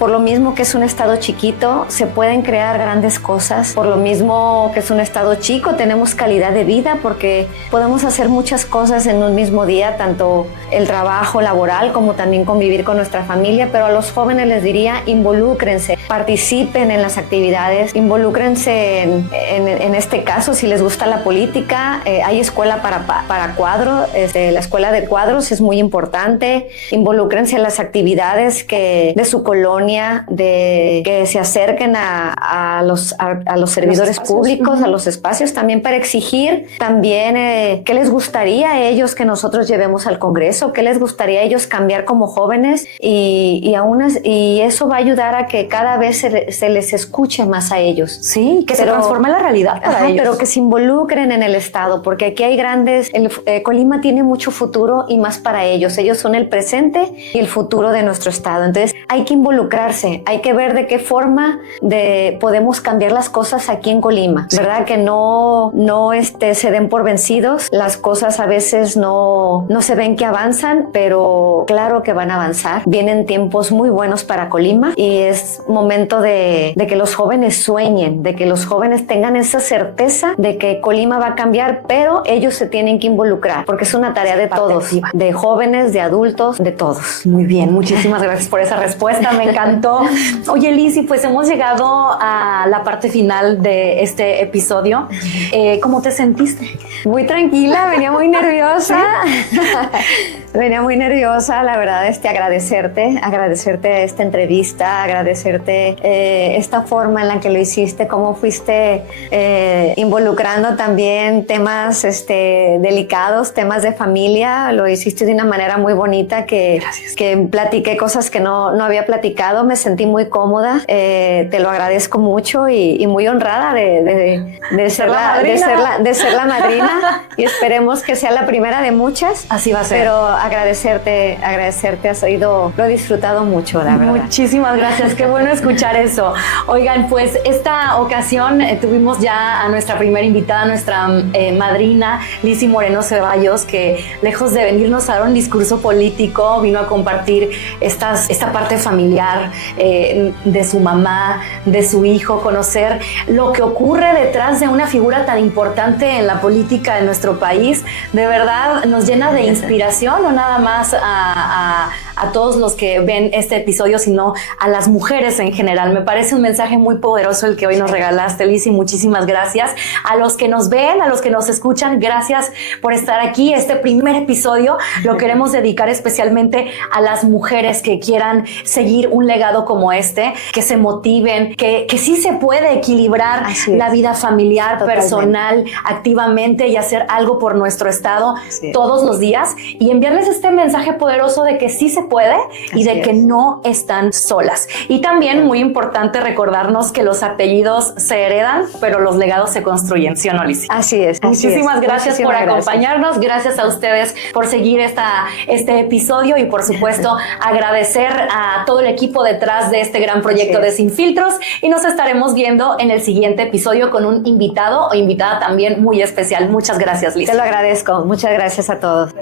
Por lo mismo que es un estado chiquito, se pueden crear grandes cosas. Por lo mismo que es un estado chico, tenemos calidad de vida porque podemos hacer muchas cosas en un mismo día, tanto el trabajo laboral como también convivir con nuestra familia. Pero a los jóvenes les diría, involúcrense, participen en las actividades, involúcrense en este caso, si les gusta la política, hay escuela para cuadro, la escuela de cuadros es muy importante. Involúcrense en las actividades de su colonia, que se acerquen a los servidores públicos, a los espacios, también para exigir también qué les gustaría a ellos que nosotros llevemos al Congreso, qué les gustaría a ellos cambiar como jóvenes, y eso va a ayudar a que cada vez se les escuche más a ellos. Sí, que se transforme la realidad para ellos. Pero que se involucren en el Estado, porque aquí hay Colima tiene mucho futuro y más para ellos. Ellos son el presente y el futuro de nuestro Estado. Entonces hay que involucrarse, hay que ver de qué forma podemos cambiar las cosas aquí en Colima, ¿verdad? Que no se den por vencidos. Las cosas a veces no se ven que avanzan, pero claro que van a avanzar. Vienen tiempos muy buenos para Colima y es momento de que los jóvenes sueñen, de que los jóvenes tengan esa certeza de que Colima va a cambiar, pero ellos se tienen que involucrar porque es una tarea de todos, de jóvenes, de adultos, de todos. Muy bien, muchísimas gracias por esa respuesta, me encantó. Oye, Lizzy, pues hemos llegado a la parte final de este episodio. ¿Cómo te sentiste? Muy tranquila, venía muy nerviosa. Venía muy nerviosa, la verdad, agradecerte esta entrevista, agradecerte esta forma en la que lo hiciste, cómo fuiste involucrando también temas delicados, temas de familia. Lo hiciste de una manera muy bonita que platiqué cosas que no había platicado. Me sentí muy cómoda, te lo agradezco mucho y muy honrada de ser la madrina y esperemos que sea la primera de muchas. Así va a ser. Pero agradecerte, lo he disfrutado mucho, la verdad. Muchísimas gracias, qué bueno escuchar eso. Oigan, pues esta ocasión tuvimos ya a nuestra primera invitada, nuestra madrina, Lizzy Moreno Ceballos, que lejos de venirnos a dar un discurso político, vino a compartir esta parte familiar de su mamá, de su hijo, conocer lo que ocurre detrás de una figura tan importante en la política de nuestro país. De verdad nos llena de inspiración, no nada más a todos los que ven este episodio, sino a las mujeres en general. Me parece un mensaje muy poderoso el que hoy nos regalaste, Lizzy. Muchísimas gracias. A los que nos ven, a los que nos escuchan, gracias por estar aquí. Este primer episodio lo queremos dedicar especialmente a las mujeres que quieran seguir un legado como este, que se motiven, que sí se puede equilibrar la vida familiar, personal, activamente, y hacer algo por nuestro estado todos los días, y enviarles este mensaje poderoso de que sí se puede y de que no están solas. Y también muy importante recordarnos que los apellidos se heredan, pero los legados se construyen, ¿sí o no, Lizzy? Así es. Muchísimas gracias por acompañarnos. Gracias a ustedes por seguir este episodio, y por supuesto agradecer a todo el equipo detrás de este gran proyecto de Sin Filtros, y nos estaremos viendo en el siguiente episodio con un invitado o invitada también muy especial. Muchas gracias, Lizzy. Te lo agradezco. Muchas gracias a todos.